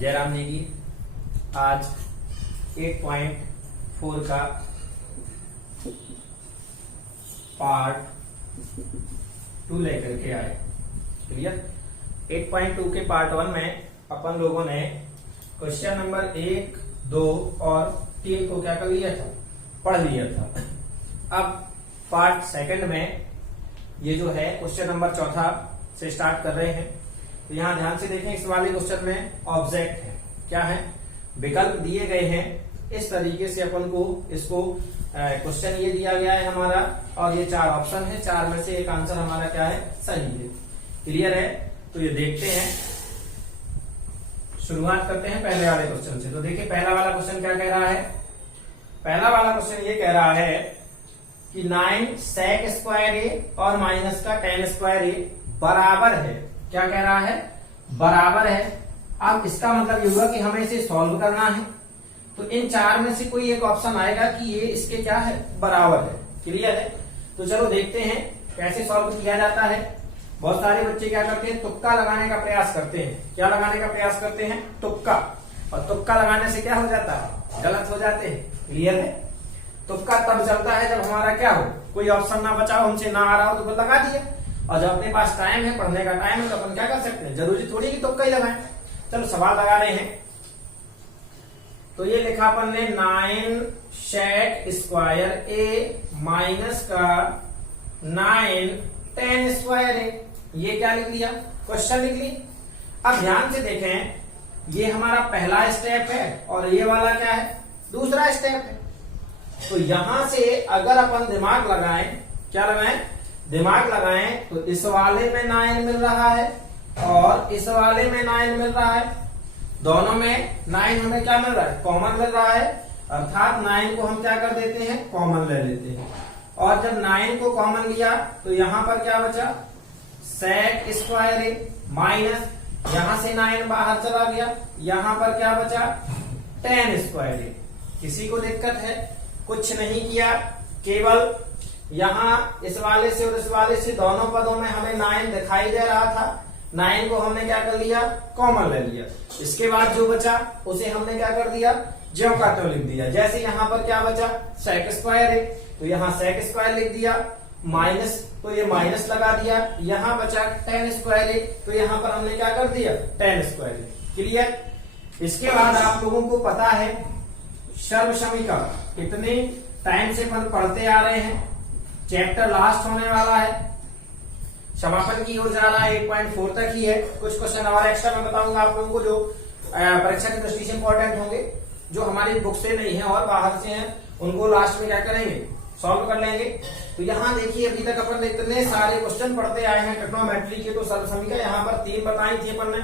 जयराम जी की आज 8.4 का पार्ट 2 लेकर के आए। क्लियर। 8.2 के पार्ट 1 में अपन लोगों ने क्वेश्चन नंबर 1, 2 और 3 को क्या कर लिया था, पढ़ लिया था। अब पार्ट सेकंड में ये जो है क्वेश्चन नंबर 4 से स्टार्ट कर रहे हैं। तो यहां ध्यान से देखें, इस वाले क्वेश्चन में ऑब्जेक्ट है, क्या है, विकल्प दिए गए हैं। इस तरीके से अपन को इसको क्वेश्चन ये दिया गया है हमारा, और ये 4 ऑप्शन है, 4 में से एक आंसर हमारा क्या है, सही है। क्लियर है। तो ये देखते हैं, शुरुआत करते हैं पहले वाले क्वेश्चन से। तो देखिए पहला वाला क्वेश्चन क्या कह रहा है। पहला वाला क्वेश्चन ये कह रहा है कि 9 sec स्क्वायर ए और माइनस का tan स्क्वायर ए बराबर है। क्या कह रहा है, बराबर है। अब इसका मतलब ये हुआ कि हमें इसे सॉल्व करना है। तो इन 4 में से कोई एक ऑप्शन आएगा कि ये इसके क्या है, बराबर है। क्लियर है। तो चलो देखते हैं कैसे सॉल्व किया जाता है। बहुत सारे बच्चे क्या करते हैं, तुक्का लगाने का प्रयास करते हैं। क्या लगाने का प्रयास करते हैं, तुक्का। और तुक्का लगाने से क्या हो जाता है, गलत हो जाते हैं। क्लियर है। तुक्का तब चलता है जब हमारा क्या हो, कोई ऑप्शन ना बचा हो, हमसे ना आ रहा हो तो लगा दिया। और जब अपने पास टाइम है, पढ़ने का टाइम है, तो अपन क्या कर सकते हैं, जरूरी थोड़ी कि तुक्का ही लगाएं। चलो सवाल लगा रहे हैं। तो ये लिखा अपन ने 9 sec स्क्वायर ए माइनस का 9 tan स्क्वायर ए। ये क्या लिख लिया, क्वेश्चन लिख ली। अब ध्यान से देखें, ये हमारा पहला स्टेप है और ये वाला क्या है, दूसरा स्टेप है। तो यहां से अगर अपन दिमाग लगाएं, क्या लगाएं, दिमाग लगाएं, तो इस वाले में 9 मिल रहा है और इस वाले में 9 मिल रहा है। दोनों में 9 हमें क्या मिल रहा है, कॉमन मिल रहा है। अर्थात 9 को हम क्या कर देते हैं, कॉमन ले लेते हैं। और जब 9 को कॉमन लिया तो यहां पर क्या बचा, sec स्क्वायर ए माइनस, यहां से 9 बाहर चला गया, यहां पर क्या बचा, tan स्क्वायर ए। किसी को दिक्कत है, कुछ नहीं किया, केवल यहां इस वाले से और इस वाले से दोनों पदों में हमें 9 दिखाई दे रहा था। 9 को हमने क्या कर लिया, कॉमन ले लिया। इसके बाद जो बचा उसे हमने क्या कर दिया, ज्यों का त्यों लिख दिया। जैसे यहां पर क्या बचा, sec स्क्वायर है, तो यहां sec स्क्वायर लिख दिया, माइनस तो ये माइनस लगा दिया। यहां बचा tan स्क्वायर है, तो यहां पर हमने क्या कर दिया, tan स्क्वायर है। क्लियर। इसके बाद आप लोगों को पता है सर्वसमीका, कितने टाइम से अपन पढ़ते आ रहे हैं, चैप्टर लास्ट होने वाला है, समापन की ओर जा रहा है, 8.4 तक ही है। कुछ क्वेश्चन और एक्स्ट्रा मैं बताऊंगा आप लोगों को जो परीक्षा की दृष्टि से इंपॉर्टेंट होंगे, जो हमारी बुक से नहीं है और बाहर से हैं, उनको लास्ट में क्या करेंगे, सॉल्व कर लेंगे। तो यहाँ देखिए अभी तक अपन इतने सारे क्वेश्चन पढ़ते आए हैं ट्रिग्नोमेट्री के। तो सर्वसमीका यहाँ पर 3 बताई थी अपन ने,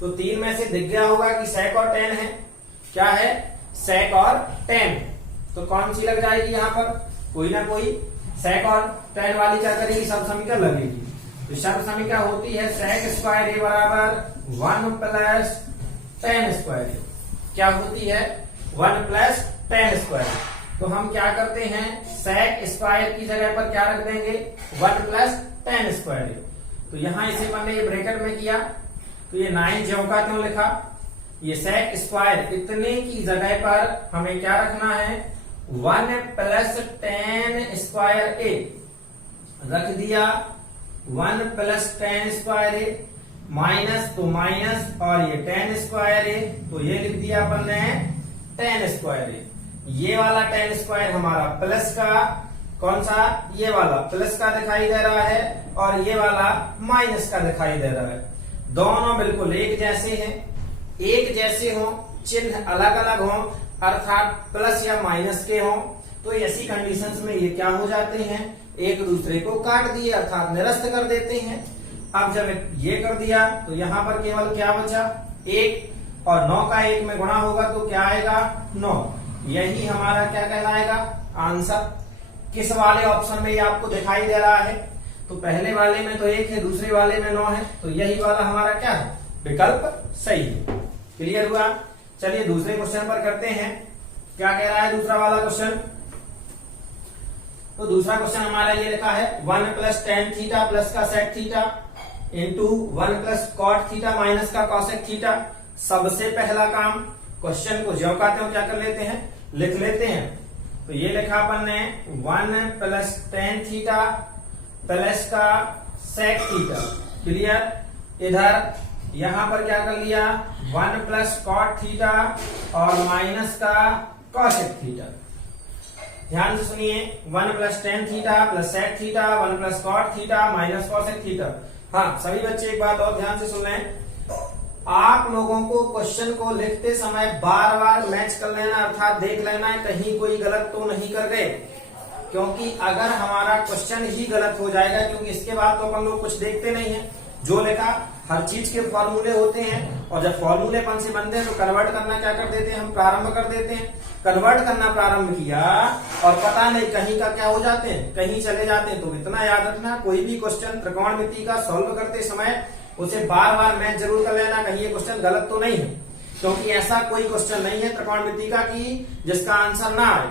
तो 3 में से दिख गया होगा कि sec और tan है। क्या है, sec और tan। तो कौन सी लग जाएगी यहाँ पर, कोई ना कोई sec और tan वाली क्या करेगी, सर्वसमीका लगेगी। तो सर्वसमीका होती है sec स्क्वायर ए बराबर 1 प्लस tan स्क्वायर ए। क्या होती है, 1 प्लस tan स्क्वायर। तो हम क्या करते हैं, sec स्क्वायर की जगह पर क्या रख देंगे, 1 प्लस tan स्क्वायर। तो यहां इसे मैंने ये ब्रैकेट में किया, तो ये 9 ज्यों का त्यों लिखा। ये sec स्क्वायर इतने की जगह पर हमें क्या रखना है, 1 प्लस tan स्क्वायर ए रख दिया, 1 प्लस tan स्क्वायर ए, माइनस तो माइनस, और ये tan स्क्वायर ए, तो ये लिख दिया अपन ने tan स्क्वायर ए। ये वाला tan स्क्वायर हमारा प्लस का, कौन सा, ये वाला प्लस का दिखाई दे रहा है, और ये वाला माइनस का दिखाई दे रहा है। दोनों बिल्कुल एक जैसे हैं। एक जैसे हो, चिन्ह अलग अलग हो, अर्थात प्लस या माइनस के हो, तो ऐसी कंडीशंस में ये क्या हो जाते हैं, एक दूसरे को काट दिए, अर्थात निरस्त कर देते हैं। अब जब ये कर दिया तो यहां पर केवल क्या बचा, 1, और 9 का 1 में गुणा होगा तो क्या आएगा, 9। यही हमारा क्या कहलाएगा, आंसर। किस वाले ऑप्शन में ये आपको दिखाई दे रहा है, तो पहले वाले में तो 1 है, दूसरे वाले में 9 है, तो यही वाला हमारा क्या है, विकल्प सही है। क्लियर हुआ। चलिए दूसरे क्वेश्चन पर करते हैं, क्या कह रहा है दूसरा वाला क्वेश्चन। तो दूसरा क्वेश्चन हमारा ये लिखा है 1 प्लस tan थीटा प्लस का sec theta into 1 plus cot theta minus का cosec थीटा सबसे पहला काम क्वेश्चन को ज्यों का त्यों क्या कर लेते हैं, लिख लेते हैं। तो ये लिखा अपन ने 1 प्लस टेन थीटा प्लस का सेक थीटा। क्लियर। इधर यहां पर क्या कर लिया 1 प्लस कॉट थीटा और माइनस का कॉसेक थीटा। ध्यान से सुनिए 1 plus tan theta plus sec theta 1 plus cot theta minus cosec theta. हाँ सभी बच्चे एक बात और ध्यान से सुन लें, आप लोगों को क्वेश्चन को लिखते समय बार बार मैच कर लेना, अर्थात देख लेना है कहीं कोई गलत तो नहीं कर गए, क्योंकि अगर हमारा क्वेश्चन ही गलत हो जाएगा, क्योंकि इसके बाद तो अपन लोग कुछ देखते नहीं है, जो लिखा हर चीज के फॉर्मूले होते हैं और जब फॉर्मूले अपन से बनते हैं तो कन्वर्ट करना क्या कर देते हैं, हम प्रारंभ कर देते हैं। कन्वर्ट करना प्रारंभ किया और पता नहीं कहीं का क्या हो जाते हैं, कहीं चले जाते हैं। तो इतना याद रखना, कोई भी क्वेश्चन त्रिकोणमिति का सॉल्व करते समय उसे बार बार मैच जरूर कर लेना, कहीं ये क्वेश्चन गलत तो नहीं है, क्योंकि ऐसा कोई क्वेश्चन नहीं है त्रिकोणमिति का कि जिसका आंसर ना आए।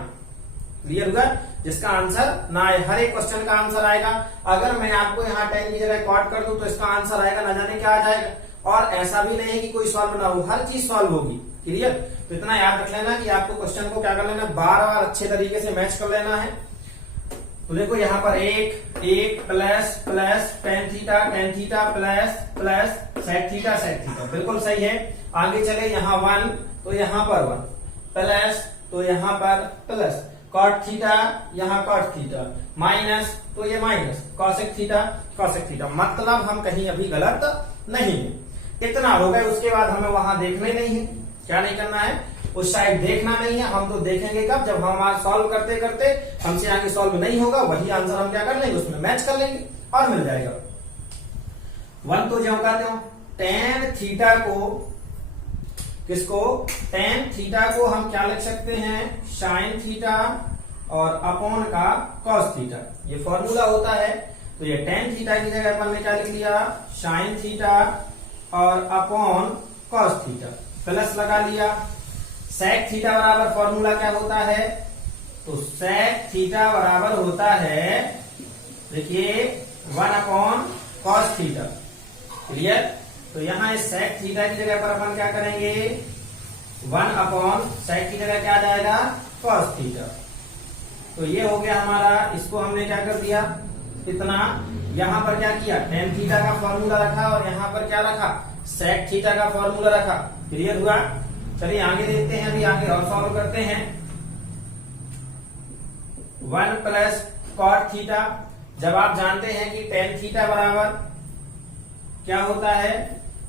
क्लियर हुआ, जिसका आंसर ना आए, हर एक क्वेश्चन का आंसर आएगा। अगर मैं आपको यहाँ टेन की जगह कॉट कर दूं तो इसका आंसर आएगा, ना जाने क्या आ जाएगा। और ऐसा भी नहीं है कि कोई सॉल्व ना हो, हर चीज सॉल्व होगी। क्लियर। तो इतना याद रख लेना कि आपको क्वेश्चन को क्या कर लेना, बार बार अच्छे तरीके से मैच कर लेना है। तो देखो यहाँ पर एक plus plus tan theta plus sec theta बिल्कुल सही है। आगे चले, यहाँ 1 तो यहाँ पर 1 प्लस तो यहाँ पर प्लस कॉट थीटा, यहाँ कॉट थीटा माइनस तो ये माइनस कॉसेक थीटा। मतलब हम कहीं अभी गलत नहीं है। इतना हो गए, उसके बाद हमें वहां देखना ही नहीं है, क्या नहीं करना है, उस साइड देखना नहीं है। हम तो देखेंगे कब, जब हम सॉल्व करते करते हमसे आगे सॉल्व नहीं होगा, वही आंसर हम क्या कर लेंगे, उसमें मैच कर लेंगे और मिल जाएगा। 1 तो ज्यों का त्यों टेन थीटा को, किसको, टेन थीटा को हम क्या लिख सकते हैं, साइन थीटा और अपॉन का कॉस थीटा। ये फॉर्मूला होता है। तो ये टेन थीटा की जगह अपन ने क्या लिख लिया, साइन थीटा और अपॉन कॉस थीटा, प्लस लगा लिया। सेक थीटा बराबर फॉर्मूला क्या होता है, तो सेक थीटा बराबर होता है, देखिए 1 अपॉन कॉस थीटा। क्लियर। तो यहाँ इस सेक थीटा की जगह पर अपन क्या करेंगे, 1 अपॉन सेक की जगह क्या आ जाएगा, कॉस थीटा। तो ये हो गया हमारा, इसको हमने क्या कर दिया, इतना यहाँ पर क्या किया, टेन थीटा का फॉर्मूला रखा और यहाँ पर क्या रखा, सेक थीटा का फॉर्मूला रखा। क्लियर हुआ। चलिए आगे देखते हैं, अभी आगे और सॉल्व करते हैं। 1 प्लस कॉट थीटा, जब आप जानते हैं कि टेन थीटा बराबर क्या होता है,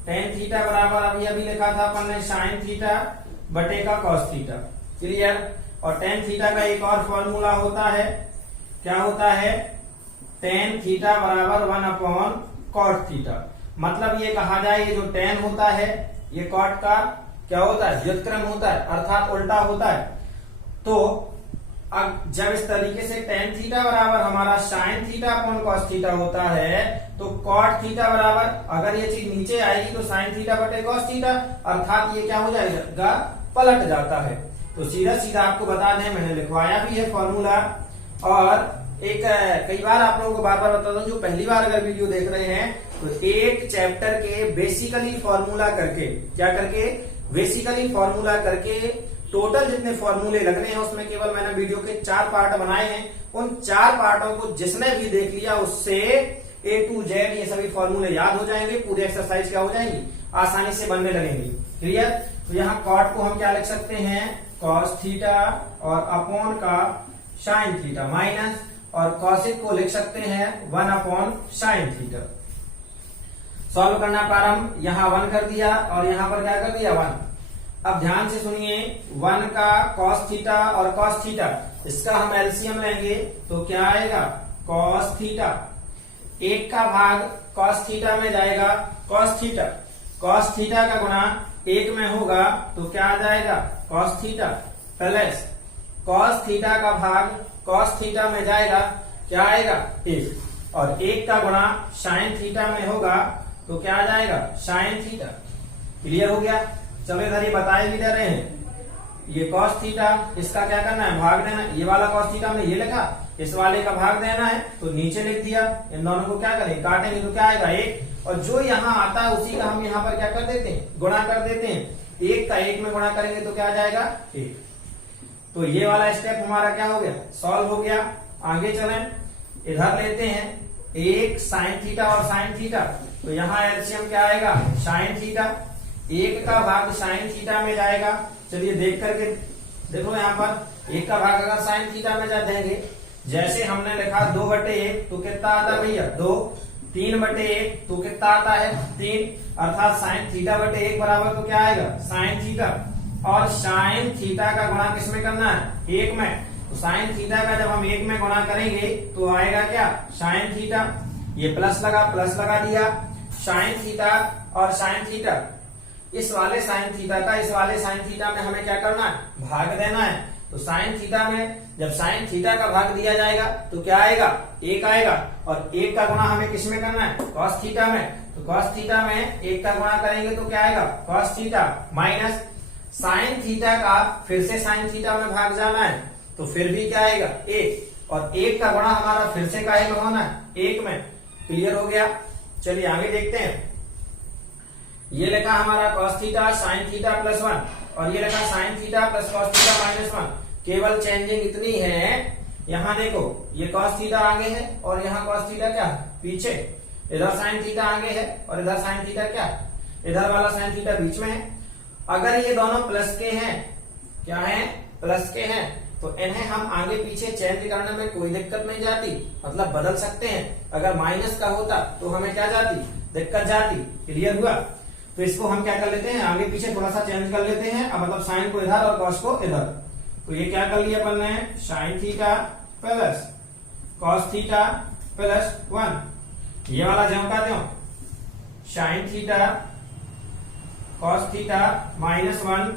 टेन थीटा बराबर अभी लिखा था अपन ने साइन थीटा बटे का कॉस थीटा। क्लियर। और टेन थीटा का एक और फॉर्मूला होता है, क्या होता है, टेन थीटा बराबर 1 अपॉन कॉट थीटा। मतलब ये कहा जाए, ये जो टेन होता है ये कॉट का क्या होता है, व्युत्क्रम होता है, अर्थात उल्टा होता है। तो अब जब इस तरीके से टेन थीटा बराबर हमारा sine theta upon cos theta होता है, तो कॉट थीटा बराबर, अगर ये चीज नीचे आएगी तो साइन थीटा बटे कॉस थीटा, अर्थात ये क्या हो जाएगा, पलट जाता है। तो सीधा सीधा आपको बता दें, मैंने लिखवाया भी है फॉर्मूला। और एक कई बार आप लोगों को बार बार बताता हूं, जो पहली बार अगर वीडियो देख रहे हैं तो एक चैप्टर के बेसिकली फॉर्मूला करके, क्या करके, बेसिकली फॉर्मूला करके टोटल जितने फॉर्मूले लग रहे हैं उसमें केवल मैंने वीडियो के 4 पार्ट बनाए हैं। उन 4 पार्टों को जिसने भी देख लिया उससे A to Z ये सभी फॉर्मूले याद हो जाएंगे, पूरी एक्सरसाइज क्या हो जाएंगी, आसानी से बनने लगेंगी। क्लियर। तो यहाँ कॉट को हम क्या लिख सकते हैं, कॉस थीटा और अपॉन का साइन थीटा माइनस, और कॉसिक को लिख सकते हैं 1 अपॉन साइन थीटा। सॉल्व करना प्रारंभ, यहाँ 1 कर दिया और यहाँ पर क्या कर दिया, 1। अब ध्यान से सुनिए, 1 का कॉस थीटा और कॉस थीटा, इसका हम एलसीएम लेंगे तो क्या आएगा, कॉस थीटा। 1 का भाग कॉस थीटा में जाएगा, कॉस थीटा का गुणा 1 में होगा तो क्या आ जाएगा, cos theta, plus cos theta का भाग कॉस थीटा में जाएगा, क्या आएगा, 1। और 1 का गुणा साइन थीटा में होगा तो क्या आ जाएगा, साइन थीटा। क्लियर हो गया। चलो इधर ये बताए भी दे रहे हैं, ये कॉस थीटा, इसका क्या करना है, भाग देना। ये वाला कॉस थीटा में ये लिखा इस वाले का भाग देना है तो नीचे लिख दिया। इन दोनों को क्या करें, काटेंगे तो क्या आएगा 1, और जो यहाँ आता है उसी का हम यहाँ पर क्या कर देते हैं, गुणा कर देते हैं। 1 का 1 में गुणा करेंगे तो क्या आ जाएगा 1। तो ये वाला स्टेप हमारा क्या हो गया, सॉल्व हो गया। आगे चलें, इधर लेते हैं 1 साइन थीटा और साइन थीटा, तो यहाँ एलसीएम क्या आएगा, साइन थीटा। 1 का भाग साइन थीटा में जाएगा। चलिए देख करके देखो, यहाँ पर 1 का भाग अगर साइन थीटा में जा देंगे, जैसे हमने लिखा 2/1 तो कितना आता है भैया 2, 3/1 तो कितना आता है 3, अर्थात साइन थीटा/1 बराबर तो क्या आएगा साइन थीटा। और साइन थीटा का गुणा किस में करना है, 1 में। तो साइन थीटा का जब हम 1 में गुणा करेंगे तो आएगा क्या, साइन थीटा। ये प्लस लगा दिया। साइन थीटा और साइन थीटा, इस वाले साइन थीटा का इस वाले साइन थीटा में हमें क्या करना है, भाग देना है। तो साइन थीटा में जब साइन थीटा का भाग दिया जाएगा तो क्या आएगा 1 आएगा, और 1 का गुणा हमें किस में करना है, कॉस थीटा में। तो कॉस थीटा में 1 का गुणा करेंगे तो क्या आएगा cos theta, minus sine theta का फिर से साइन थीटा में भाग जाना है तो फिर भी क्या आएगा 1, और 1 का गुणा हमारा फिर से काहे में होना है 1 में। क्लियर हो गया। चलिए आगे देखते हैं। ये लिखा हमारा cos theta sin theta plus 1, और ये लिखा sin theta plus cos theta minus 1। केवल चेंजिंग इतनी है, यहाँ देखो ये cos थीटा आगे है और यहाँ cos थीटा क्या पीछे। इधर sin थीटा आगे है और इधर sin थीटा क्या, इधर वाला sin थीटा बीच में है। अगर ये दोनों प्लस के हैं, क्या है प्लस के हैं, तो इन्हें हम आगे पीछे चेंज करने में कोई दिक्कत नहीं जाती, मतलब बदल सकते हैं। अगर माइनस का होता तो हमें क्या जाती, दिक्कत जाती। क्लियर हुआ। तो इसको हम क्या कर लेते हैं, आगे पीछे थोड़ा सा चेंज कर लेते हैं। अब मतलब साइन को इधर और कॉस को इधर। तो ये क्या कर लिया अपन ने, sine theta plus cos theta plus 1, ये वाला ज्यों का त्यों sine theta cos theta minus 1,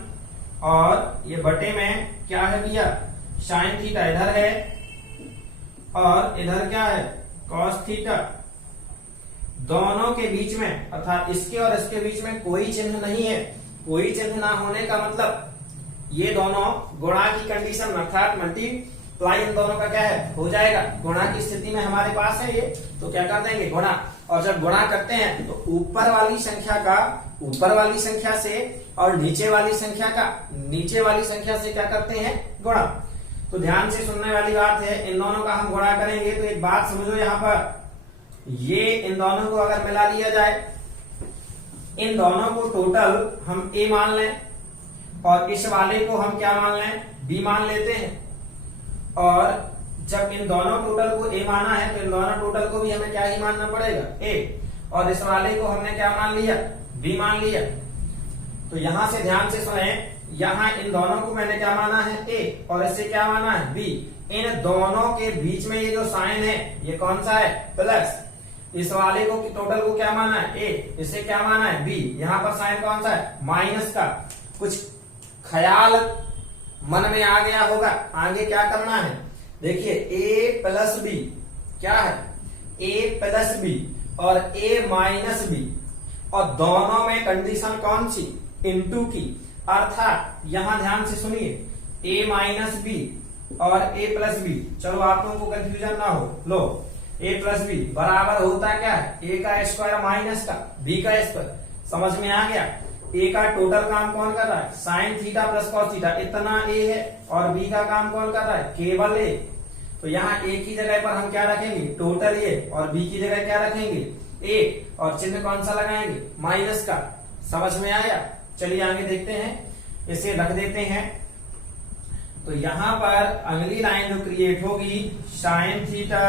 और ये बटे में क्या है भैया साइन थीटा इधर है और इधर क्या है कॉस थीटा। दोनों के बीच में अर्थात इसके और इसके बीच में कोई चिन्ह नहीं है। कोई चिन्ह ना होने का मतलब ये दोनों गुणा की कंडीशन अर्थात मल्टीप्लाई इन दोनों का क्या है हो जाएगा। गुणा की स्थिति में हमारे पास है ये, तो क्या कर देंगे गुणा। और जब गुणा करते हैं तो ऊपर वाली संख्या का ऊपर वाली संख्या से और नीचे वाली संख्या का नीचे वाली संख्या से क्या करते हैं गुणा। तो ध्यान से सुनने वाली बात है, इन दोनों का हम गुणा करेंगे तो एक बात समझो, यहाँ पर ये इन दोनों को अगर मिला लिया जाए, इन दोनों को टोटल हम ए मान लें और इस वाले को हम क्या मान लें बी मान लेते हैं। और जब इन दोनों टोटल को ए माना है तो इन दोनों टोटल को भी हमें क्या ही मानना पड़ेगा ए, और इस वाले को हमने क्या मान लिया बी मान लिया। तो यहां से ध्यान से सुने, यहाँ इन दोनों को मैंने क्या माना है ए और इससे क्या माना है बी। इन दोनों के बीच में ये जो साइन है ये कौन सा है प्लस। इस वाले को टोटल को क्या माना है ए, इसे क्या माना है बी। यहाँ पर साइन कौन सा है माइनस का। कुछ ख्याल मन में आ गया होगा, आगे क्या करना है देखिए, ए प्लस बी क्या है ए प्लस बी और ए माइनस बी, और दोनों में कंडीशन कौन सी इनटू की। अर्थात यहां ध्यान से सुनिए, ए माइनस बी और ए प्लस बी, चलो आप लोगों को कंफ्यूजन ना हो, लो ए प्लस बी बराबर होता क्या है ए का स्क्वायर माइनस का बी का स्क्वायर। समझ में आ गया। ए का टोटल काम कौन कर रहा है sine theta plus cos theta, इतना ए है, और बी का काम कौन कर रहा है केवल ए। तो यहाँ ए की जगह पर हम क्या रखेंगे टोटल ए, और बी की जगह क्या रखेंगे ए, और चिन्ह कौन सा लगाएंगे माइनस का। समझ में आया। चलिए आगे देखते हैं, इसे रख देते हैं। तो यहाँ पर अगली लाइन जो क्रिएट होगी साइन थीटा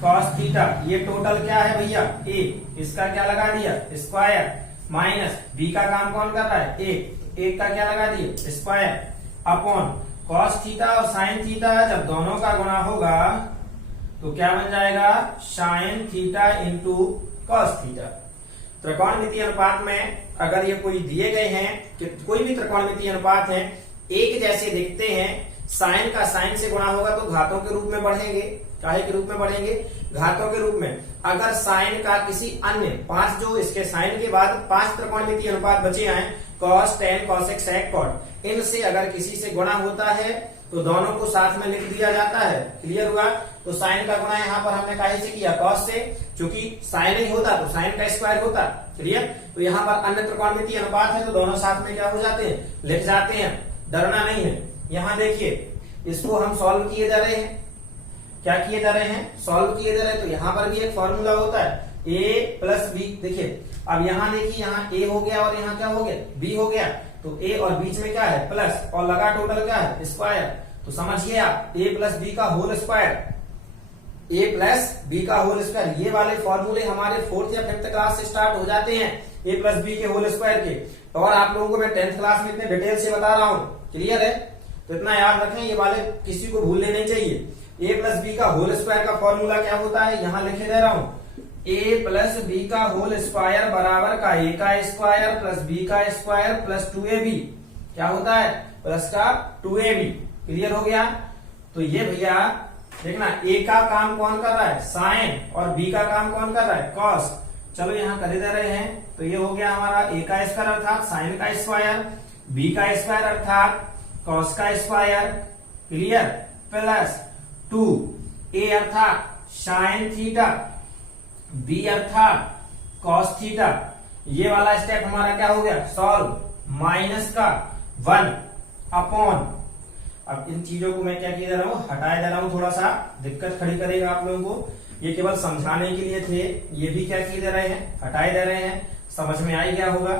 कॉस थीटा, ये टोटल क्या है भैया ए, इसका क्या लगा दिया स्क्वायर, माइनस बी का काम कौन कर रहा है एक का क्या लगा दिए स्क्वायर, अपॉन कॉस थीटा और साइन थीटा जब दोनों का गुणा होगा तो क्या बन जाएगा sine theta into cos theta. त्रिकोणमितीय अनुपात में अगर ये कोई दिए गए हैं कि कोई भी त्रिकोणमितीय अनुपात है एक जैसे दिखते हैं, साइन का साइन से गुणा होगा तो घातों के रूप में बढ़ेंगे। काहे के रूप में बढ़ेंगे घातों के रूप में। अगर साइन का किसी अन्य 5 जो इसके साइन के बाद 5 त्रिकोणमितीय अनुपात बचे हैं, cos tan cosec sec cot, इनसे अगर किसी से गुणा होता है तो दोनों को साथ में लिख दिया जाता है। क्लियर हुआ? तो साइन का गुणा यहाँ पर हमने काहे से किया? कॉस से, क्योंकि साइन ही होता तो साइन का स्क्वायर होता। क्लियर? तो यहाँ पर अन्य त्रिकोणमितीय अनुपात है तो दोनों साथ में क्या हो जाते हैं? लिख जाते हैं, डरना नहीं है। यहाँ देखिए इसको हम सॉल्व किए जा रहे हैं। क्या किए जा रहे हैं? सॉल्व किए जा रहे हैं। तो यहाँ पर भी एक फॉर्मूला होता है a प्लस बी। देखिए अब यहाँ देखिए, यहाँ a हो गया और यहाँ क्या हो गया? b हो गया। तो a और बीच में क्या है? प्लस, और लगा टोटल क्या है? स्क्वायर। तो समझिए आप a प्लस बी का whole square, a plus B का होल स्क्वायर। ये वाले फॉर्मूले हमारे 4th या 5th क्लास से स्टार्ट हो जाते हैं, a प्लस बी के होल स्क्वायर के। और आप लोगों को मैं 10th क्लास में इतने डिटेल से बता रहा हूँ। क्लियर है? तो इतना याद रखें, ये वाले किसी को भूलने नहीं चाहिए। a प्लस बी का होल स्क्वायर का फॉर्मूला क्या होता है? यहाँ लिखे दे रहा हूँ, a प्लस बी का होल स्क्वायर बराबर का a का स्क्वायर प्लस b का स्क्वायर प्लस 2ab। क्या होता है? प्लस का 2ab। क्लियर हो गया? तो ये भैया देखना, a का काम कौन कर रहा है? साइन, और b का काम कौन कर रहा है? कॉस। चलो यहाँ कर दे रहे हैं। तो ये हो गया हमारा a का स्क्वायर अर्थात साइन का स्क्वायर, b का स्क्वायर अर्थात कॉस का स्क्वायर। क्लियर? प्लस 2a अर्थात साइन थीटा, b अर्थात कॉस थीटा। ये वाला स्टेप हमारा क्या हो गया? सॉल्व। माइनस का 1 अपॉन, अब इन चीजों को मैं क्या किया जा रहा हूँ? हटाया जा रहा हूँ। थोड़ा सा दिक्कत खड़ी करेगा आप लोगों को, ये केवल समझाने के लिए थे। ये भी क्या किए जा रहे हैं? हटाए जा रहे हैं। समझ में आ ही गया होगा।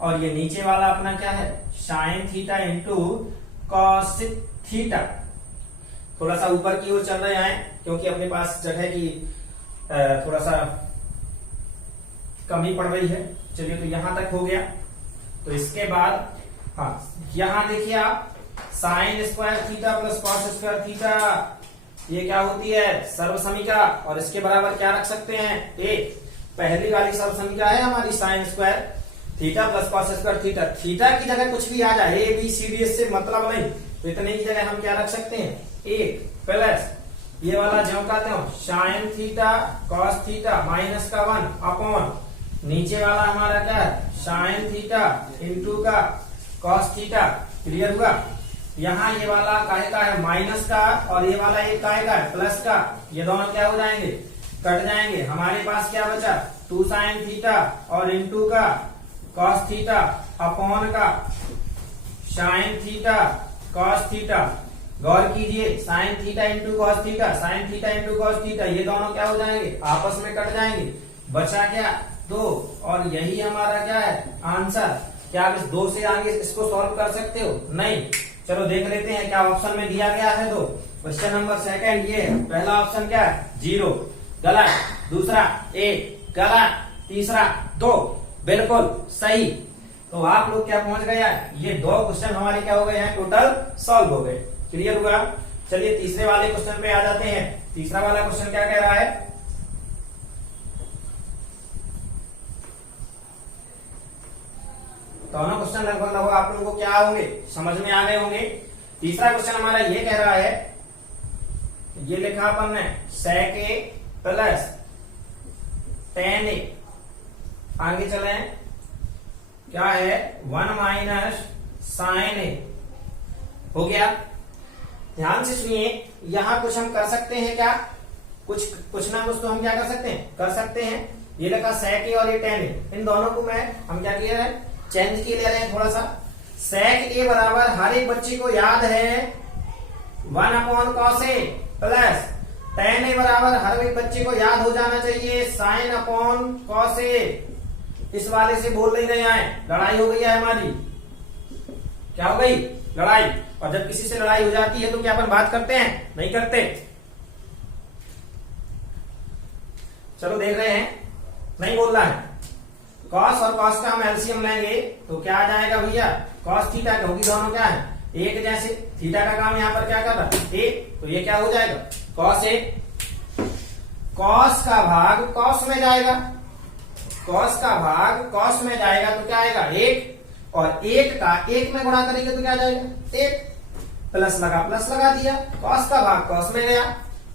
और ये नीचे वाला अपना क्या है? Sine theta into cos theta. थोड़ा सा ऊपर की ओर चल रहे हैं क्योंकि अपने पास जगह की थोड़ा सा कमी पड़ रही है। चलिए, तो यहां तक हो गया। तो इसके बाद हाँ, यहां देखिए आप, sine square theta plus cos square theta, ये क्या होती है? सर्वसमीका। और इसके बराबर क्या रख सकते हैं? a। पहली वाली सर्वसमीका है हमारी sine square theta plus cos square theta. Theta की जगह कुछ भी आ जाए, a b c d से मतलब नहीं, तो इतने की जगह हम क्या रख सकते हैं? a प्लस ये वाला जो कहते हो sine theta cos theta minus का 1 अपॉन नीचे वाला हमारा क्या है? साइन थीटा इंटू का कॉस थीटा। क्लियर हुआ? यहाँ ये वाला काहे का है? माइनस का, और ये वाला एक काहे का है? प्लस का। ये दोनों क्या हो जाएंगे? कट जाएंगे। हमारे पास क्या बचा? 2 साइन थीटा और इंटू का कॉस थीटा अपॉन का साइन थीटा कॉस थीटा। गौर कीजिए, sine theta into cos theta, sine theta into cos theta, ये दोनों क्या हो जाएंगे? आपस में कट जाएंगे। बचा क्या? 2। और यही हमारा क्या है? आंसर। क्या आप इस 2 से आगे इसको सॉल्व कर सकते हो? नहीं। चलो देख लेते हैं क्या ऑप्शन में दिया गया है। 2 क्वेश्चन नंबर 2 ये है। पहला ऑप्शन क्या है? 0 गलत, दूसरा 1 गलत, तीसरा 2 बिल्कुल सही। तो आप लोग क्या पहुंच गए? ये 2 क्वेश्चन हमारे क्या हो गए हैं? टोटल सॉल्व हो गए। क्लियर हुआ? चलिए तीसरे वाले क्वेश्चन पे आ जाते हैं। तीसरा वाला क्वेश्चन क्या कह रहा है? दोनों क्वेश्चन लगभग आप लोगों को क्या होंगे? समझ में आ गए होंगे। तीसरा क्वेश्चन हमारा ये कह रहा है, ये लिखा अपन ने sec a plus tan a। आगे चले, क्या है? 1 माइनस साइन a हो गया। ध्यान से सुनिए, यहां कुछ हम कर सकते हैं क्या? कुछ ना कुछ तो हम क्या कर सकते हैं। ये लिखा sec a और ये tan a, इन दोनों को हम क्या किया है? चेंज किए ले रहे हैं थोड़ा सा। sec a बराबर हर एक बच्चे को याद है 1 upon cos a plus tan a बराबर हर एक बच्चे को याद हो जाना चाहिए साइन अपॉन कॉस a। इस वाले से बोल नहीं रहे हैं, लड़ाई हो गई है हमारी। क्या हो गई? लड़ाई। और जब किसी से लड़ाई हो जाती है तो क्या अपन बात करते हैं? नहीं करते। चलो देख रहे हैं, नहीं बोल रहा है। कॉस और कॉस का हम एलसीएम लेंगे तो क्या आ जाएगा भैया? कॉस थीटा, क्योंकि दोनों क्या है? एक जैसे। थीटा का काम यहाँ पर क्या कर रहा है? ए। तो ये क्या हो जाएगा? Cos A. कॉस का भाग कॉस में जाएगा, कॉस का भाग कॉस में जाएगा तो क्या आएगा? 1। और 1 का 1 में गुणा करेंगे तो क्या जाएगा? 1। प्लस लगा दिया। कॉस का भाग कॉस में गया,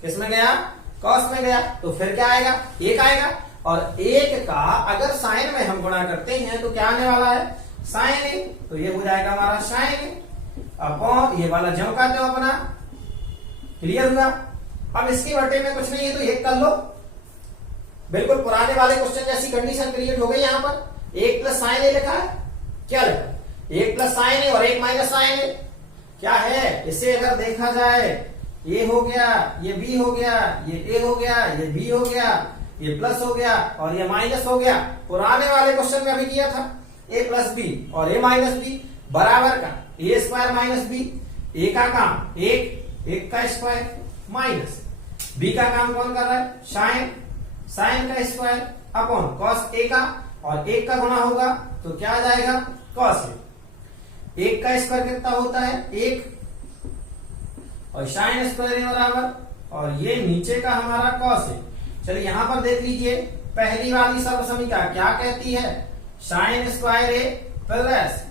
किस में गया? कॉस में गया। तो फिर क्या आएगा? 1 आएगा। और 1 का अगर साइन में हम गुणा करते हैं तो क्या आने वाला है? साइन ए। तो ये हो जाएगा हमारा साइन ए। अपॉन ये वाला ज्यों का त्यों अपना। क्लियर हुआ? अब इसके बटे में कुछ नहीं है तो एक कर लो। बिल्कुल पुराने वाले क्वेश्चन जैसी कंडीशन क्रिएट हो गई। यहाँ पर एक प्लस साइन ए लिखा है, क्या लिखा है? एक प्लस साइन ए और एक माइनस साइन ए। क्या है? इसे अगर देखा जाए, ए हो गया, ये बी हो गया, ये ए हो गया, ये बी हो गया, ये प्लस हो गया और ये माइनस हो गया। पुराने वाले क्वेश्चन में अभी किया था ए प्लस बी और ए माइनस बी बराबर का ए स्क्वायर माइनस बी। ए का काम एक का स्क्वायर माइनस बी का काम कौन कर रहा है? साइन का स्क्वायर अपॉन कॉस ए का, और एक का गुणा होगा तो क्या आ जाएगा? Cos A. एक का स्क्वायर कितना होता है? एक, और साइन स्क्वायर ए बराबर, और ये नीचे का हमारा कॉस ए। चलिए यहां पर देख लीजिए, पहली वाली सर्वसमीका क्या कहती है? साइन स्क्वायर ए प्लस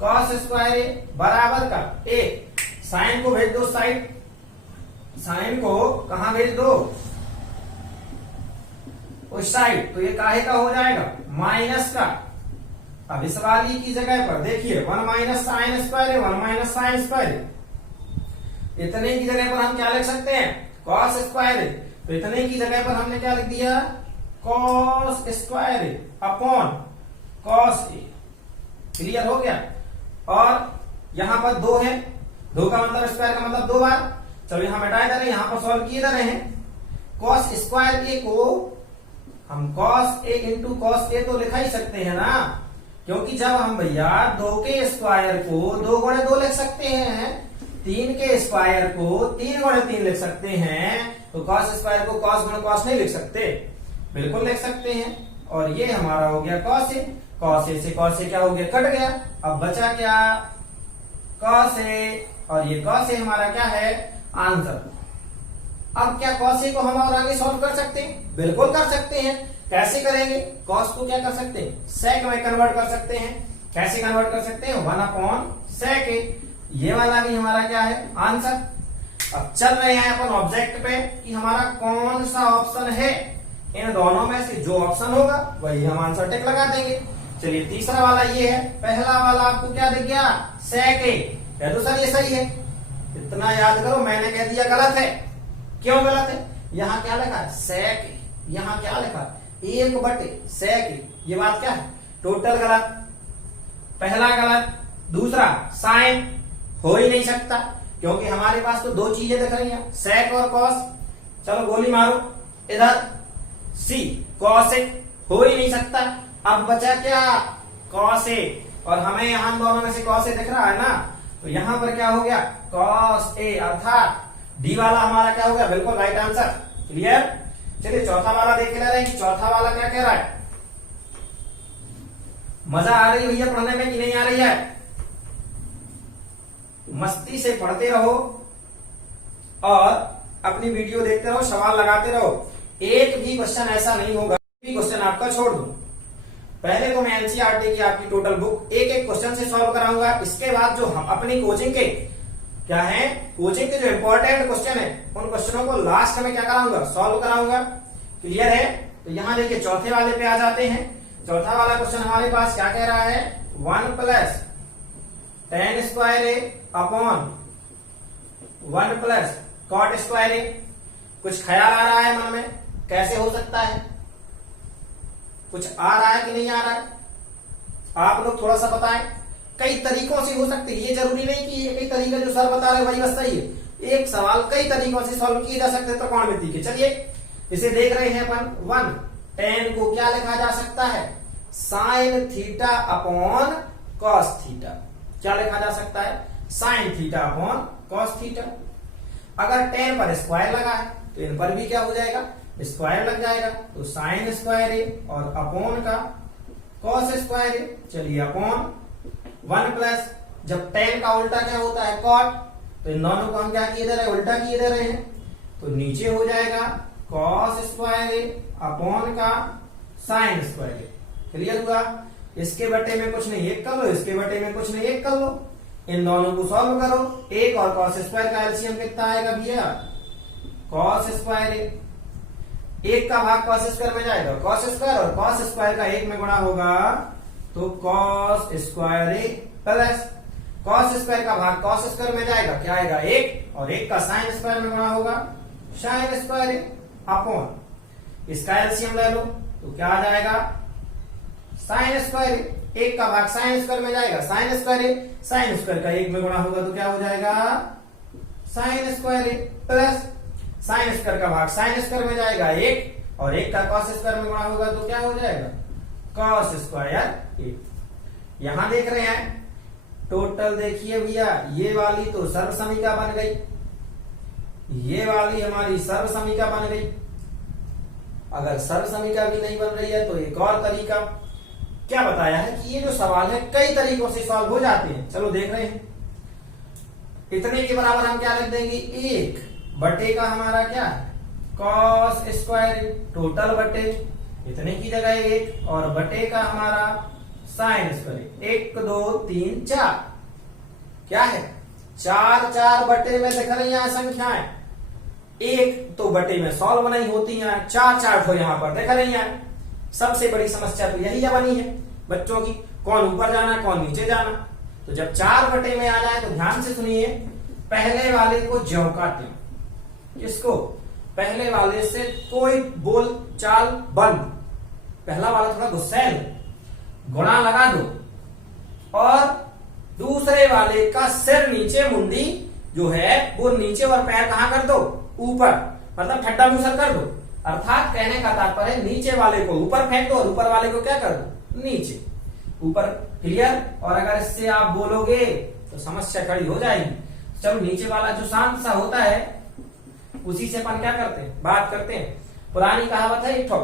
कॉस स्क्वायर ए बराबर का ए। साइन को भेज दो साइड, साइन को कहां भेज दो? उस साइड। तो ये काहे का हो जाएगा? माइनस का। अब इस वाली की जगह पर देखिए 1 माइनस साइन स्क्वायर है, 1 माइनस साइन स्क्वायर। इतने की जगह पर हम क्या लिख सकते हैं? कॉस स्क्वायर है। तो इतने की जगह पर हमने क्या लिख दिया? कॉस स्क्वायर है अपॉन कॉस ए। क्लियर हो गया? और यहां पर 2 है, 2 का मतलब स्क्वायर का मतलब 2 बार। चलो यहां बैठाए जा रहे हैं, यहां पर सॉल्व किए जा रहे हैं। कॉस स्क्वायर ए को हम cos A into cos A तो लिखा ही सकते हैं ना, क्योंकि जब हम भैया 2 के स्क्वायर को 2 गुणे 2 लिख सकते हैं, 3 के स्क्वायर को 3 गुणे 3 लिख सकते हैं, तो कॉस स्क्वायर को कॉस गुणे कॉस नहीं लिख सकते? बिल्कुल लिख सकते हैं। और ये हमारा हो गया कॉस ए। कॉस ए से कॉस ए क्या हो गया? कट गया। अब बचा क्या? कॉस ए, और ये कॉस ए हमारा क्या है? आंसर। अब क्या कॉस ए को हम और आगे सॉल्व कर सकते हैं? बिल्कुल कर सकते हैं। कैसे करेंगे? कॉस को क्या कर सकते हैं? सेक में कन्वर्ट कर सकते हैं। कैसे कन्वर्ट कर सकते हैं? 1 अपॉन सेक ए। ये वाला भी हमारा क्या है? आंसर। अब चल रहे हैं अपन ऑब्जेक्ट पे कि हमारा कौन सा ऑप्शन है। इन दोनों में से जो ऑप्शन होगा वही हम आंसर टिक लगा देंगे। चलिए तीसरा वाला ये है। पहला वाला आपको क्या दिख गया? सेक ए। कह दो सर ये सही है। इतना याद करो, मैंने कह दिया गलत है। क्यों गलत है? यहाँ क्या लिखा है? सेक ए। यहाँ क्या लिखा? 1/सेक ए। ये बात क्या है? टोटल गलत। पहला गलत। दूसरा साइन हो ही नहीं सकता, क्योंकि हमारे पास तो 2 चीजें दिख रही हैं, सेक और कॉस। चलो गोली मारो इधर। सी कॉस ए हो ही नहीं सकता। अब बचा क्या? Cos A. और हमें यहां दोनों में से कॉस ए दिख रहा है ना, तो यहां पर क्या हो गया? कॉस ए, अर्थात डी वाला हमारा क्या हो गया? बिल्कुल राइट आंसर। क्लियर? चलिए चौथा वाला देख ले रहे हैं कि चौथा वाला क्या कह रहा है। मजा आ रही है भैया पढ़ने में कि नहीं आ रही है? मस्ती से पढ़ते रहो और अपनी वीडियो देखते रहो, सवाल लगाते रहो। एक भी क्वेश्चन ऐसा नहीं होगा भी क्वेश्चन आपका छोड़ दूं। पहले तो मैं एनसीईआरटी की आपकी टोटल बुक एक एक क्वेश्चन से सॉल्व कराऊंगा। इसके बाद जो हम अपनी कोचिंग के क्या है, कोचिंग के जो इंपॉर्टेंट क्वेश्चन है उन क्वेश्चनों को लास्ट में क्या कराऊंगा? सॉल्व कराऊंगा। क्लियर है? तो यहां देखिए चौथे वाले पे आ जाते हैं। चौथा वाला क्वेश्चन हमारे पास क्या कह रहा है? 1 प्लस tan स्क्वायर ए अपॉन 1 प्लस कॉट स्क्वायर ए। कुछ ख्याल आ रहा है मन में? कैसे हो सकता है? कुछ आ रहा है कि नहीं आ रहा है? आप लोग थोड़ा सा बताएं। कई तरीकों से हो सकते हैं, ये जरूरी नहीं कि एक ही तरीका जो सर बता रहे वही बस सही है। एक सवाल कई तरीकों से सॉल्व किए जा सकते हैं त्रिकोणमिति के। चलिए इसे देख रहे हैं अपन। 1 tan को क्या लिखा जा सकता है? Sine theta upon cos theta. क्या लिखा जा सकता है? Sine theta upon cos theta. अगर tan पर स्क्वायर लगा है तो इन पर भी क्या हो जाएगा? स्क्वायर लग जाएगा। तो साइन स्क्वायर ए और अपॉन का कॉस स्क्वायर ए। चलिए अपॉन 1 प्लस, जब tan का उल्टा क्या होता है? कॉट। तो इन दोनों को हम क्या किए दे रहे हैं? उल्टा किए दे रहे हैं। तो नीचे हो जाएगा कॉस स्क्वायर ए अपॉन का साइन स्क्वायर ए। क्लियर हुआ? इसके बटे में कुछ नहीं एक कर लो, इसके बटे में कुछ नहीं एक कर लो। इन दोनों को सॉल्व करो। एक और कॉस स्क्वायर का एलसीएम कितना आएगा भैया? कॉस स्क्वायर ए। एक का भाग कॉस स्क्वायर में जाएगा, कॉस स्क्वायर, और कॉस स्क्वायर का 1 में गुणा होगा तो कॉस स्क्वायर ए प्लस कॉस स्क्वायर का भाग कॉस स्क्वायर में जाएगा, क्या आएगा 1, और 1 का साइन स्क्वायर में गुणा होगा साइन स्क्वायर अपॉन इसका एलसीएम ले लो तो क्या आ जाएगा साइन स्क्वायर, 1 का भाग साइन स्क्वायर में जाएगा साइन स्क्वायर, साइन स्क्वायर का 1 में गुणा होगा तो क्या हो जाएगा sine square plus sine square का भाग साइन स्क्वायर में जाएगा 1, और 1 का कॉस स्क्वायर में गुणा होगा तो क्या हो जाएगा कॉस स्क्वायर 1। यहां देख रहे हैं टोटल, देखिए भैया ये वाली तो सर्व समीका बन गई, ये वाली हमारी सर्व समीका बन गई। अगर सर्व समीका भी नहीं बन रही है तो एक और तरीका क्या बताया है कि ये जो सवाल है कई तरीकों से सॉल्व हो जाते हैं। चलो देख रहे हैं, इतने के बराबर हम क्या लिख देंगे 1 बटे का हमारा क्या है कॉस स्क्वायर टोटल बटे इतने की जगह 1 और बटे का हमारा साइन स्क्वायर 1 2 3 4 क्या है 4 बटे में दिख रही है संख्याएं, 1 तो बटे में सॉल्व नहीं होती हैं, 4 तो यहां पर दिख रही हैं। सबसे बड़ी समस्या तो यही बनी है बच्चों की, कौन ऊपर जाना कौन नीचे जाना। तो जब 4 बटे में आ जाए तो ध्यान से सुनिए, पहले वाले को ज्यों काटें, किसको पहले वाले से कोई बोल चाल बंद, पहला वाला थोड़ा गुस्सैल गुणा लगा दो और दूसरे वाले का सिर नीचे, मुंडी जो है वो नीचे और पैर कहां कर दो ऊपर, मतलब ठड्डा मुसर कर दो। अर्थात कहने का तात्पर्य नीचे वाले को ऊपर फेंक दो और ऊपर वाले को क्या कर दो नीचे ऊपर। क्लियर? और अगर इससे आप बोलोगे तो समस्या खड़ी हो जाएगी। चलो नीचे वाला जो शांत सा होता है उसी से अपन क्या करते हैं बात करते हैं। पुरानी कहावत है एक ठो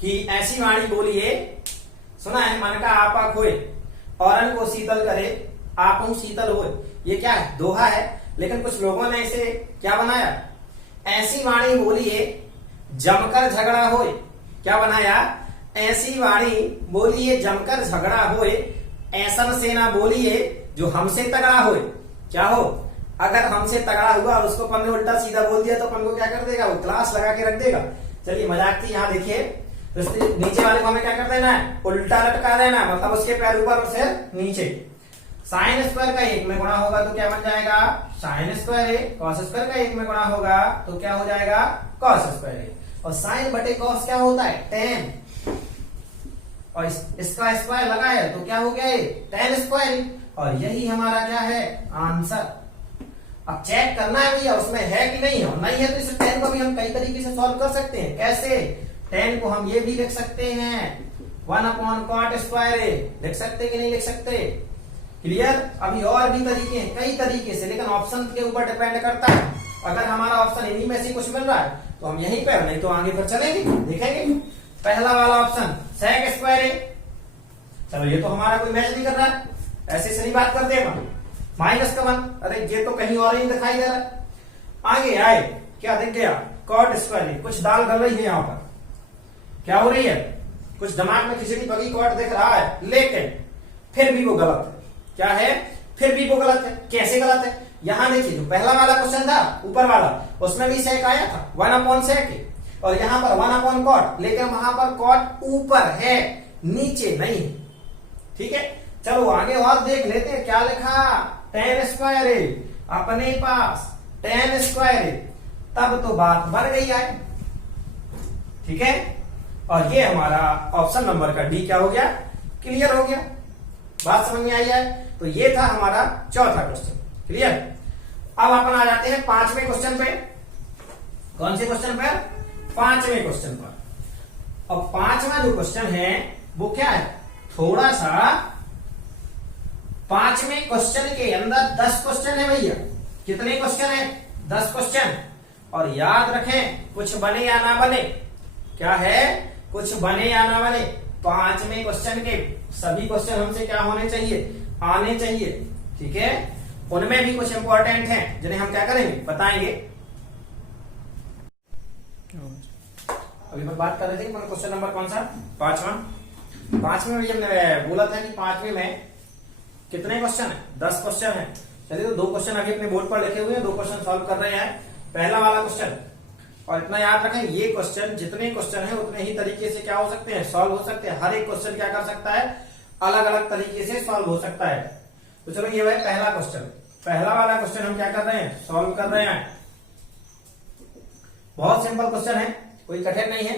कि ऐसी वाणी बोलिए, सुना है, मन का आपा खोए औरन को शीतल करे आपू शीतल होए। ये क्या है दोहा है, लेकिन कुछ लोगों ने इसे क्या बनाया, ऐसी वाणी बोलिए जमकर झगड़ा होए। क्या बनाया, ऐसी वाणी बोलिए जमकर झगड़ा होए, ऐसन सेना बोलिए जो हमसे तगड़ा होए। क्या हो, अगर हमसे तगड़ा हुआ और उसको अपन ने उल्टा सीधा बोल दिया तो अपन को क्या कर देगा, वो क्लास लगा के रख देगा। चलिए मजाक थी, यहाँ देखिए नीचे वाले को हमें क्या कर देना है, उल्टा लटका देना, मतलब उसके पैर ऊपर और सिर नीचे। साइन स्क्वायर का 1 में गुणा होगा तो क्या बन जाएगा साइन स्क्वायर ए, कॉस स्क्वायर का 1 में गुणा होगा तो क्या हो जाएगा कॉस स्क्वायर ए, और साइन बटे कॉस क्या होता है tan, और इसका स्क्वायर लगा है तो क्या हो गया ये tan स्क्वायर, और यही हमारा क्या है आंसर। अब चेक करना है भैया उसमें है कि नहीं है, और नहीं है तो इस tan को भी हम कई तरीके से सॉल्व कर सकते हैं। कैसे, tan को हम ये भी लिख सकते हैं 1/cot स्क्वायर ए, लिख सकते कि नहीं लिख सकते। क्लियर? अभी और भी तरीके हैं, कई तरीके से, लेकिन ऑप्शन के ऊपर डिपेंड करता है। अगर हमारा ऑप्शन इन्हीं में से कुछ मिल रहा है तो हम यहीं पर, नहीं तो आगे फिर चलेंगे देखेंगे। पहला वाला ऑप्शन sec स्क्वायर ए, चलो ये तो हमारा कोई मैच नहीं कर रहा है, ऐसे से नहीं बात करते अपन। माइनस का 1, अरे ये तो कहीं और ही दिखाई दे रहा है। आगे आए क्या दिख गया cot स्क्वायर ए, कुछ दाल गल रही है यहाँ पर, क्या हो रही है, कुछ दिमाग में खिचड़ी पकी कॉट दिख रहा है, लेकिन फिर भी वो गलत है। क्या है, फिर भी वो गलत है। कैसे गलत है, यहां देखिए जो पहला वाला क्वेश्चन था ऊपर वाला उसमें भी sec आया था 1/sec, और यहां पर 1/cot, लेकिन वहां पर cot ऊपर है नीचे नहीं। ठीक है, चलो आगे और देख लेते हैं क्या लिखा, tan स्क्वायर ए, अपने पास tan स्क्वायर ए, तब तो बात बन गई है। ठीक है, और ये हमारा ऑप्शन नंबर का डी क्या हो गया, क्लियर हो गया। बात समझ में आई है? तो ये था हमारा चौथा क्वेश्चन। क्लियर? अब अपन आ जाते हैं 5वें क्वेश्चन पे। कौन से क्वेश्चन पर, 5वें क्वेश्चन पर। अब 5वां जो क्वेश्चन है वो क्या है, थोड़ा सा 5वें क्वेश्चन के अंदर 10 क्वेश्चन है भैया। कितने क्वेश्चन है, 10 क्वेश्चन। और याद रखें कुछ बने या ना बने, क्या है कुछ बने या ना बने, 5वें क्वेश्चन के सभी क्वेश्चन हमसे क्या होने चाहिए, आने चाहिए। ठीक है, उनमें भी कुछ इंपॉर्टेंट हैं जिन्हें हम क्या करेंगे बताएंगे। अभी मैं बात कर रहे थे क्वेश्चन नंबर कौन सा, 5वां में हमने बोला था कि 5वें में कितने क्वेश्चन है, 10 क्वेश्चन है। चलिए तो 2 क्वेश्चन अभी अपने बोर्ड पर लिखे हुए हैं, 2 क्वेश्चन सॉल्व कर रहे हैं। पहला वाला क्वेश्चन, और इतना याद रखें ये क्वेश्चन जितने क्वेश्चन है उतने ही तरीके से क्या हो सकते हैं, सॉल्व हो सकते हैं। हर एक क्वेश्चन क्या कर सकता है, अलग अलग तरीके से सॉल्व हो सकता है। तो चलो ये है पहला क्वेश्चन। पहला वाला क्वेश्चन हम क्या कर रहे हैं, सॉल्व कर रहे हैं। बहुत सिंपल क्वेश्चन है, कोई कठिन नहीं है।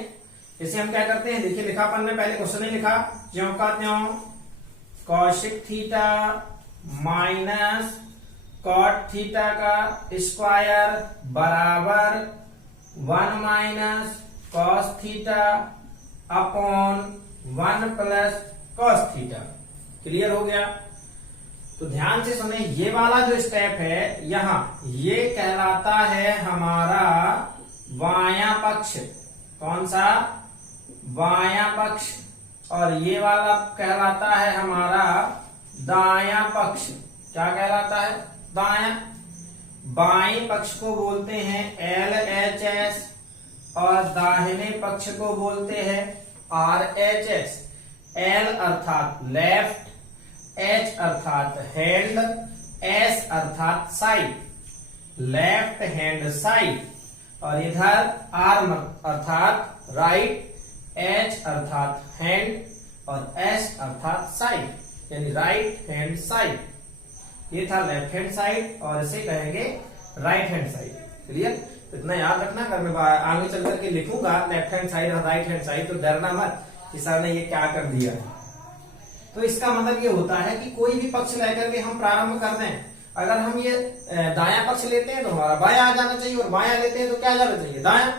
इसे हम क्या करते हैं, देखिए लिखा अपन ने पहले क्वेश्चन ही लिखा ज्यों का त्यों, cosec theta minus cot theta का स्क्वायर बराबर 1 minus cos theta upon 1 plus cos theta. Clear हो गया। तो ध्यान से सुने, ये वाला जो स्टेप है यहां, ये कहलाता है हमारा बायां पक्ष। कौन सा, बायां पक्ष। और ये वाला कहलाता है हमारा दायां पक्ष। क्या कहलाता है, दायां। बाएं पक्ष को बोलते हैं LHS और दाहिने पक्ष को बोलते हैं RHS। L अर्थात लेफ्ट, H अर्थात हैंड, S अर्थात साइड, लेफ्ट हैंड साइड। और इधर आर्म अर्थात राइट, H अर्थात हैंड और S अर्थात साइड, यानी राइट हैंड साइड। ये था लेफ्ट हैंड साइड और इसे कहेंगे राइट हैंड साइड। क्लियर। इतना याद रखना, अगर मैं आगे चल करके लिखूंगा लेफ्ट हैंड साइड और राइट हैंड साइड तो डरना मत कि सर ने ये क्या कर दिया है। तो इसका मतलब ये होता है कि कोई भी पक्ष लेकर के हम प्रारंभ कर दें, अगर हम ये दायां पक्ष लेते हैं तो हमारा बायां आ जाना चाहिए, और बायां लेते हैं तो क्या जाना चाहिए, दायां।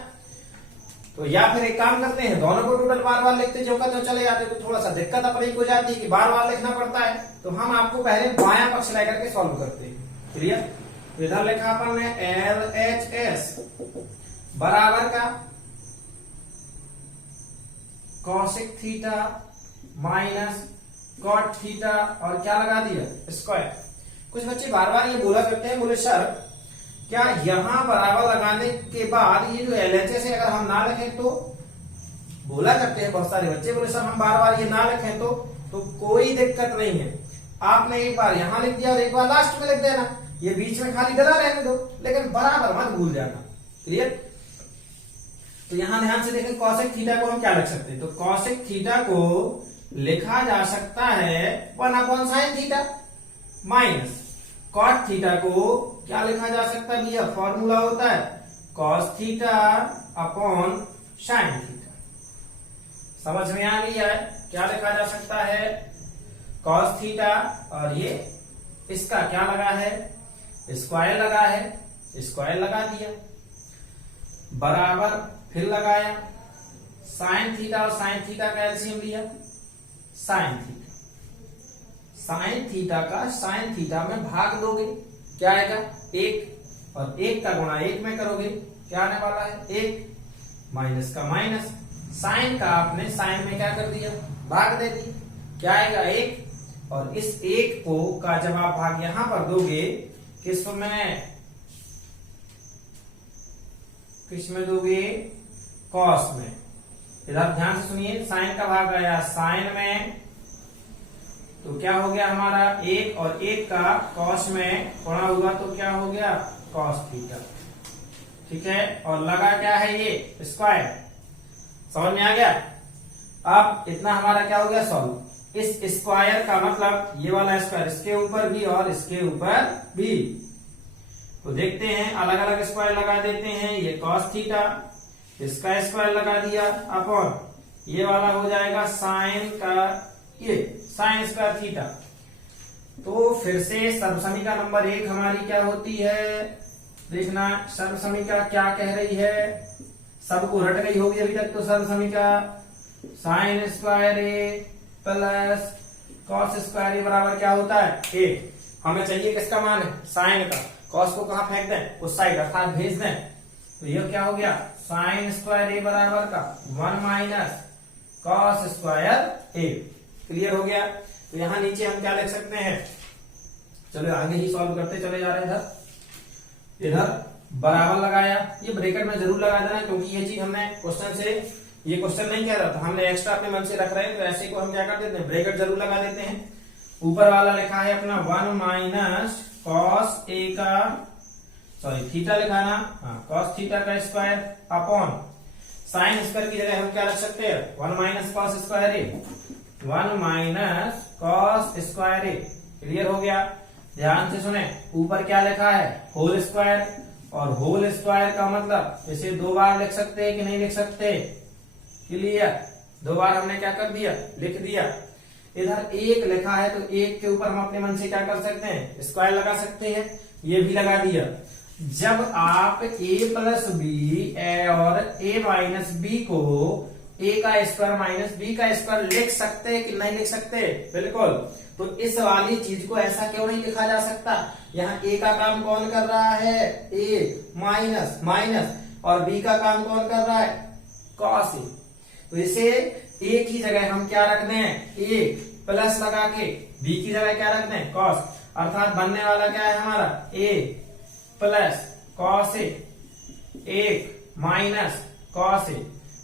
तो या फिर एक काम करते हैं, दोनों को टोटल बार बार लिखते जो तो चले जाते, तो थोड़ा सा दिक्कत अपनी हो जाती है कि बार बार लिखना पड़ता है। तो हम आपको पहले बायां पक्ष लेकर के सॉल्व करते हैं। क्लियर। इधर लिखा अपन ने LHS बराबर का cosec theta minus cot theta और क्या लगा दिया, स्क्वायर। कुछ बच्चे बार बार ये बोला करते हैं, बोले सर क्या यहां बराबर लगाने के बाद ये जो LHS है अगर हम ना लिखें तो, बोला करते हैं बहुत सारे बच्चे, बोले सर हम बार बार ये ना लिखें तो कोई दिक्कत नहीं है। आपने एक बार यहां लिख दिया और एक बार लास्ट में लिख देना, ये बीच में खाली डला रहने दो, लेकिन बराबर मत भूल जाना। क्लियर। तो यहां ध्यान से देखें, कॉसेक थीटा को हम क्या लिख सकते हैं, तो कॉसेक थीटा को लिखा जा सकता है 1/sin theta minus cot theta को क्या लिखा जा सकता है भैया, फॉर्मूला होता है cos theta upon sine theta. समझ में आ गया है, क्या लिखा जा सकता है, कॉस थीटा और ये इसका क्या लगा है, स्क्वायर लगा है, स्क्वायर लगा दिया बराबर, फिर लगाया साइन थीटा और साइन थीटा का एलसीएम लिया, साइन थीटा। साइन थीटा का साइन थीटा में भाग दोगे, क्या आएगा 1, और 1 का गुणा 1 में करोगे, क्या आने वाला है 1, माइनस का माइनस, साइन का आपने साइन में क्या कर दिया, भाग दे दिया, क्या आएगा 1। और इस 1 को का जब आप भाग यहां पर दोगे, किस में दोगे, कॉस में। इधर ध्यान से सुनिए, साइन का भाग आया साइन में, तो क्या हो गया हमारा 1, और 1 का कॉस में गुणा हुआ तो क्या हो गया कॉस थीटा। ठीक है। और लगा क्या है ये स्क्वायर। समझ में आ गया। अब इतना हमारा क्या हो गया सॉल्व। इस स्क्वायर का मतलब ये वाला स्क्वायर इसके ऊपर भी और इसके ऊपर भी, तो देखते हैं अलग अलग स्क्वायर लगा देते हैं। ये कॉस थीटा, इसका स्क्वायर लगा दिया अपॉन ये वाला हो जाएगा साइन का, ये साइन स्क्वायर थीटा। तो फिर से सर्वसमीका नंबर 1 हमारी क्या होती है, देखना सर्वसमीका क्या कह रही है, सबको रट गई होगी अभी तक। तो सर्वसमीका साइन स्क्वायर ए प्लस कॉस स्क्वायर ए बराबर क्या होता है 1। हमें चाहिए किसका मान है, साइन का। कॉस को कहां फेंक दें, उस साइड अर्थात भेज दें। तो ये क्या हो गया साइन स्क्वायर ए बराबर का 1 माइनस कॉस स्क्वायर ए। क्लियर हो गया। तो यहां नीचे हम क्या लिख सकते हैं, चलो आगे ही सॉल्व करते चले जा रहे हैं। इधर बराबर लगाया, ये ब्रैकेट में जरूर लगा देना क्योंकि ये चीज हमने क्वेश्चन से, ये क्वेश्चन नहीं कह रहा था, हमने एक्स्ट्रा अपने मन से रख रहे हैं, तो ऐसे को हम क्या कर देते हैं ब्रैकेट जरूर लगा देते हैं। ऊपर वाला लिखा है अपना 1 माइनस कॉस ए का, सॉरी थीटा लिखा ना, हाँ कॉस थीटा का स्क्वायर अपॉन साइन स्क्वायर की जगह हम क्या रख सकते हैं 1 माइनस कॉस स्क्वायर ए, 1 माइनस कॉस स्क्वायर ए क्लियर हो गया। ध्यान से सुने, ऊपर क्या लिखा है, होल स्क्वायर, और होल स्क्वायर का मतलब इसे 2 बार लिख सकते हैं कि नहीं लिख सकते, क्लियर। 2 बार हमने क्या कर दिया, लिख दिया। इधर 1 लिखा है तो 1 के ऊपर हम अपने मन से क्या कर सकते हैं, स्क्वायर लगा सकते हैं, ये भी लगा दिया। जब आप a प्लस बी और a माइनस बी को a का स्क्वायर माइनस b का स्क्वायर लिख सकते हैं कि नहीं लिख सकते, बिल्कुल। तो इस वाली चीज को ऐसा क्यों नहीं लिखा जा सकता, यहाँ a का काम कौन कर रहा है, a माइनस माइनस, और b का काम कौन कर रहा है, cos a। तो इसे a की जगह हम क्या रखते हैं, a प्लस लगा के b की जगह क्या रखते हैं, cos, अर्थात बनने वाला क्या है हमारा, a plus cos a, 1 minus cos a।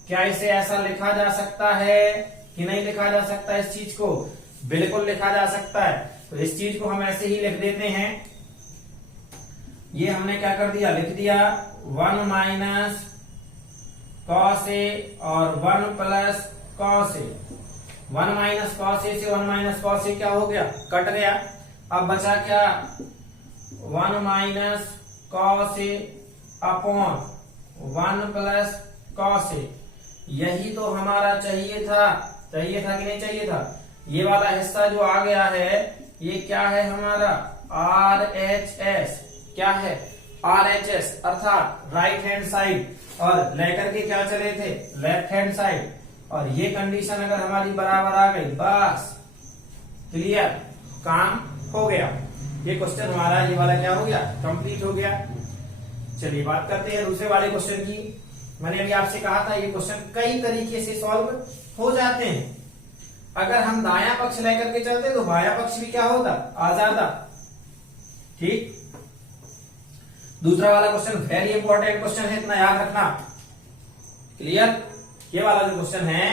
क्या इसे ऐसा लिखा जा सकता है कि नहीं लिखा जा सकता, इस चीज को बिल्कुल लिखा जा सकता है। तो इस चीज को हम ऐसे ही लिख देते हैं, ये हमने क्या कर दिया, लिख दिया 1 माइनस cos a और 1 plus cos a। 1 minus cos a से 1 माइनस cos a क्या हो गया, कट गया। अब बचा क्या, 1 minus cos a upon 1 plus cos a। यही तो हमारा चाहिए था कि नहीं चाहिए था। ये वाला हिस्सा जो आ गया है ये क्या है हमारा, RHS, क्या है, RHS, अर्थात राइट हैंड साइड, और लेकर के क्या चले थे, लेफ्ट हैंड साइड। और ये कंडीशन अगर हमारी बराबर आ गई, बस क्लियर, काम हो गया। ये क्वेश्चन हमारा ये वाला क्या हो गया, कंप्लीट हो गया। चलिए बात करते हैं दूसरे वाले क्वेश्चन की। मैंने अभी आपसे कहा था ये क्वेश्चन कई तरीके से सॉल्व हो जाते हैं। अगर हम दायां पक्ष लेकर के चलते तो बायां पक्ष भी क्या होता, आ जाता, ठीक। दूसरा वाला क्वेश्चन वेरी इंपॉर्टेंट क्वेश्चन है, इतना याद रखना, क्लियर। ये वाला जो क्वेश्चन है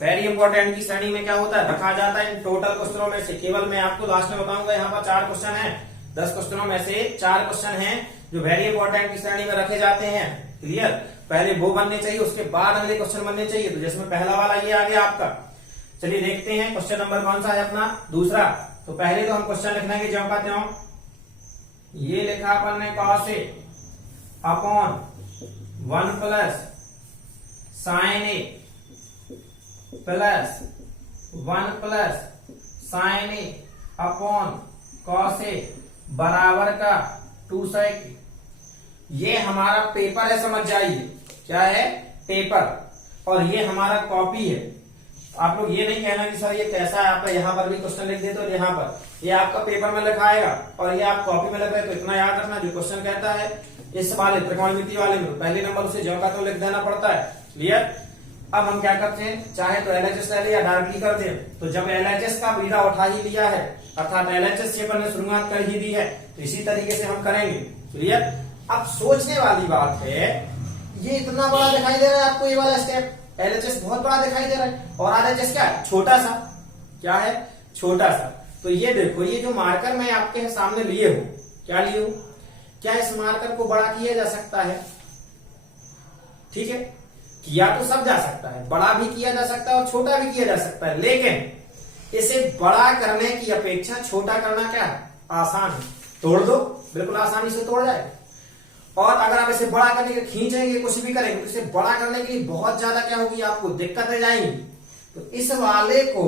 वेरी इंपॉर्टेंट की श्रेणी में क्या होता है, रखा जाता है इन टोटल क्वेश्चनों में से। केवल मैं आपको लास्ट में बताऊंगा, यहाँ पर 4 क्वेश्चन है, 10 क्वेश्चनों में से 4 क्वेश्चन हैं जो वेरी इंपॉर्टेंट की श्रेणी में रखे जाते हैं, क्लियर। पहले वो बनने चाहिए, उसके बाद अगले क्वेश्चन बनने चाहिए। तो जिसमें पहला वाला ये आ गया आपका। चलिए देखते हैं क्वेश्चन नंबर कौन सा है अपना, दूसरा। तो पहले तो हम क्वेश्चन लिख लेंगे ज्यों का त्यों। ये लिखा अपन ने cos a upon 1 plus sin a plus 1 plus sin a upon cos a बराबर का 2 sec। ये हमारा पेपर है, समझ जाइए, क्या है, पेपर, और ये हमारा कॉपी है। आप लोग ये नहीं कहना कि सर ये कैसा है, आपका यहाँ पर भी क्वेश्चन लिख देते और यहाँ पर ये आपका पेपर में लिखाएगा और ये आप कॉपी में लिख रहे। तो इतना याद रखना, जो क्वेश्चन कहता है इस वाले त्रिकोणमिति वाले में पहले नंबर उसे ज्यों का त्यों लिख देना पड़ता है, क्लियर। अब हम क्या करते हैं, चाहे तो LHS ले या डायरेक्टली करते हैं। तो जब LHS का बीड़ा उठा ही लिया है, अर्थात LHS से अपन ने शुरुआत कर ही दी है, तो इसी तरीके से हम करेंगे, क्लियर। अब सोचने वाली बात है, ये इतना बड़ा दिखाई दे रहा है आपको, ये वाला स्टेप LHS बहुत बड़ा दिखाई दे रहा है, और RHS क्या है, छोटा सा, क्या है, छोटा सा। तो ये देखो, ये जो मार्कर मैं आपके सामने लिए हूं, क्या लिए हूं, क्या इस मार्कर को बड़ा किया जा सकता है, ठीक है, किया तो सब जा सकता है, बड़ा भी किया जा सकता है और छोटा भी किया जा सकता है, लेकिन इसे बड़ा करने की अपेक्षा छोटा करना क्या है, आसान है। तोड़ दो, बिल्कुल आसानी से तोड़ जाए। और अगर आप इसे बड़ा करने के खींचेंगे, कुछ भी करेंगे, तो इसे बड़ा करने के लिए बहुत ज्यादा क्या होगी, आपको दिक्कतें जाएंगी। तो इस वाले को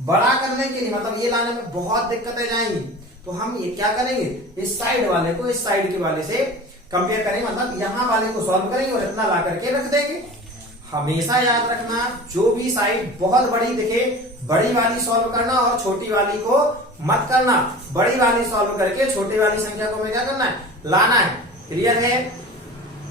बड़ा करने के लिए, मतलब ये लाने में बहुत दिक्कतें जाएंगी। तो हम ये क्या करेंगे, इस साइड वाले को इस साइड के वाले से कंपेयर करेंगे, मतलब यहां वाले को सॉल्व करेंगे और इतना ला करके रख देंगे। हमेशा याद रखना, जो भी साइड बहुत बड़ी दिखे, बड़ी वाली सॉल्व करना और छोटी वाली को मत करना। बड़ी वाली सॉल्व करके छोटी वाली संख्या को हमें क्या करना है, लाना है। क्लियर है,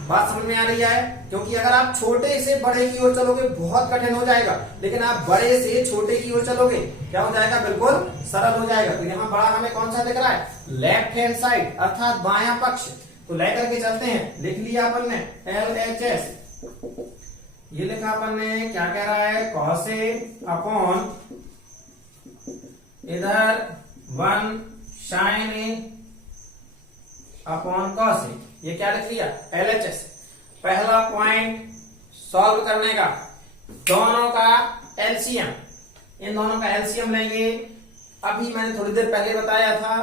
बात समझ में आ रही है। क्योंकि अगर आप छोटे से बड़े की ओर चलोगे बहुत कठिन हो जाएगा, लेकिन आप बड़े से छोटे की ओर चलोगे क्या हो जाएगा, बिल्कुल सरल हो जाएगा। तो यहाँ बड़ा हमें कौन सा दिख रहा है, लेफ्ट हैंड साइड, अर्थात बायां पक्ष। तो लेकर के चलते हैं, लिख लिया अपन ने LHS। ये लिखा अपन ने, क्या कह रहा है, cos a अपॉन इधर 1 sin a upon cos a। ये क्या लिख लिया, LHS। पहला पॉइंट सॉल्व करने का, दोनों का एलसीएम, इन दोनों का एलसीएम लेंगे अभी मैंने थोड़ी देर पहले बताया था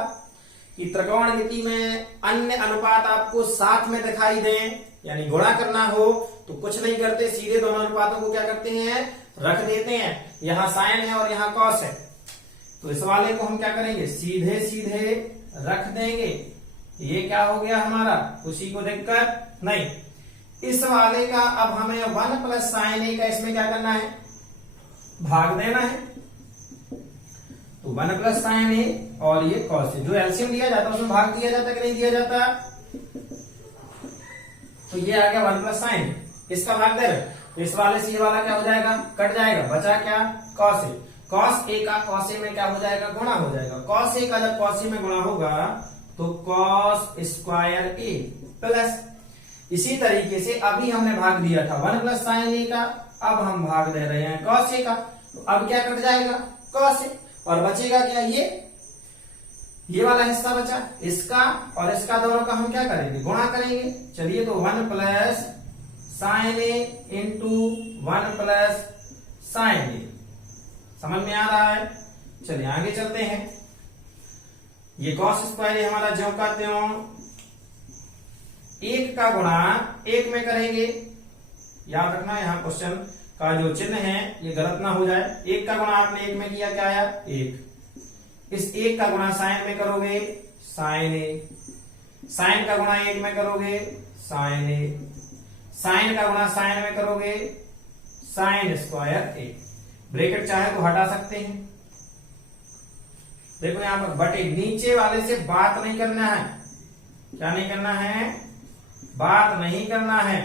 कि त्रिकोणमिति में अन्य अनुपात आपको साथ में दिखाई दें, यानी गुणा करना हो तो कुछ नहीं करते, सीधे दोनों अनुपातों को क्या करते हैं, रख देते हैं। यहाँ साइन है और यहाँ कॉस है, तो इस वाले को हम क्या करेंगे, सीधे सीधे रख देंगे। ये क्या हो गया हमारा, उसी को दिक्कत नहीं। इस वाले का अब हमें 1 प्लस साइन ए का इसमें क्या करना है, भाग देना है। तो 1 प्लस साइन ए और ये कॉस ए, जो एलसीएम दिया जाता है उसमें भाग दिया जाता कि नहीं दिया जाता। तो ये आ गया 1 प्लस साइन, इसका भाग दे रहे, तो इस वाले से ये वाला क्या हो जाएगा, कट जाएगा, बचा क्या, कॉस ए। कॉस ए का कॉस ए में क्या हो जाएगा, गुणा हो जाएगा। कॉस ए का जब कॉस ए में गुणा होगा तो कॉस स्क्वायर ए प्लस, इसी तरीके से अभी हमने भाग दिया था 1 प्लस साइन ए का, अब हम भाग दे रहे हैं कॉस ए का, तो अब क्या कट जाएगा, कॉस ए, और बचेगा क्या, ये वाला हिस्सा बचा, इसका और इसका दोनों का हम क्या करेंगे, गुणा करेंगे। चलिए, तो 1 प्लस साइन ए इंटू 1 प्लस साइन ए, समझ में आ रहा है। चलिए आगे चलते हैं। ये कॉस स्क्वायर हमारा ज्यों का त्यों, एक का गुणा एक में करेंगे। याद रखना यहाँ क्वेश्चन का जो चिन्ह है ये गलत ना हो जाए। एक का गुणा आपने एक में किया, क्या आया, एक। इस एक का गुणा साइन में करोगे, साइन ए। साइन का गुणा एक में करोगे, साइन ए। साइन का गुणा साइन में करोगे, साइन स्क्वायर ए। ब्रैकेट चाहे तो हटा सकते हैं। देखो यहां पर बटे, नीचे वाले से बात नहीं करना है। क्या नहीं करना है, बात नहीं करना है।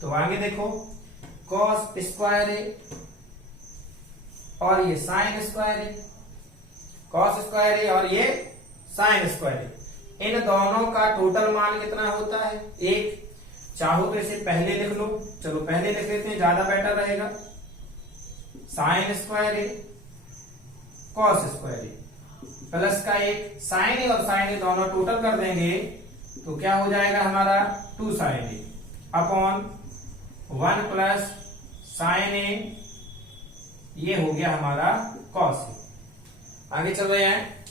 तो आगे देखो, कॉस स्क्वायर ए और ये साइन स्क्वायर ए, कॉस स्क्वायर ए और ये साइन स्क्वायर ए, इन दोनों का टोटल मान कितना होता है, 1। चाहो तो इसे पहले लिख लो, चलो पहले लिख लेते हैं, ज्यादा बेटर रहेगा। साइन स्क्वायर ए कॉस स्क्वायर ए प्लस का 1, साइन ए और साइन ए दोनों टोटल कर देंगे तो क्या हो जाएगा हमारा, 2 साइन ए अपॉन 1 प्लस साइन ए, ये हो गया हमारा कॉस ए। आगे चल रहे हैं,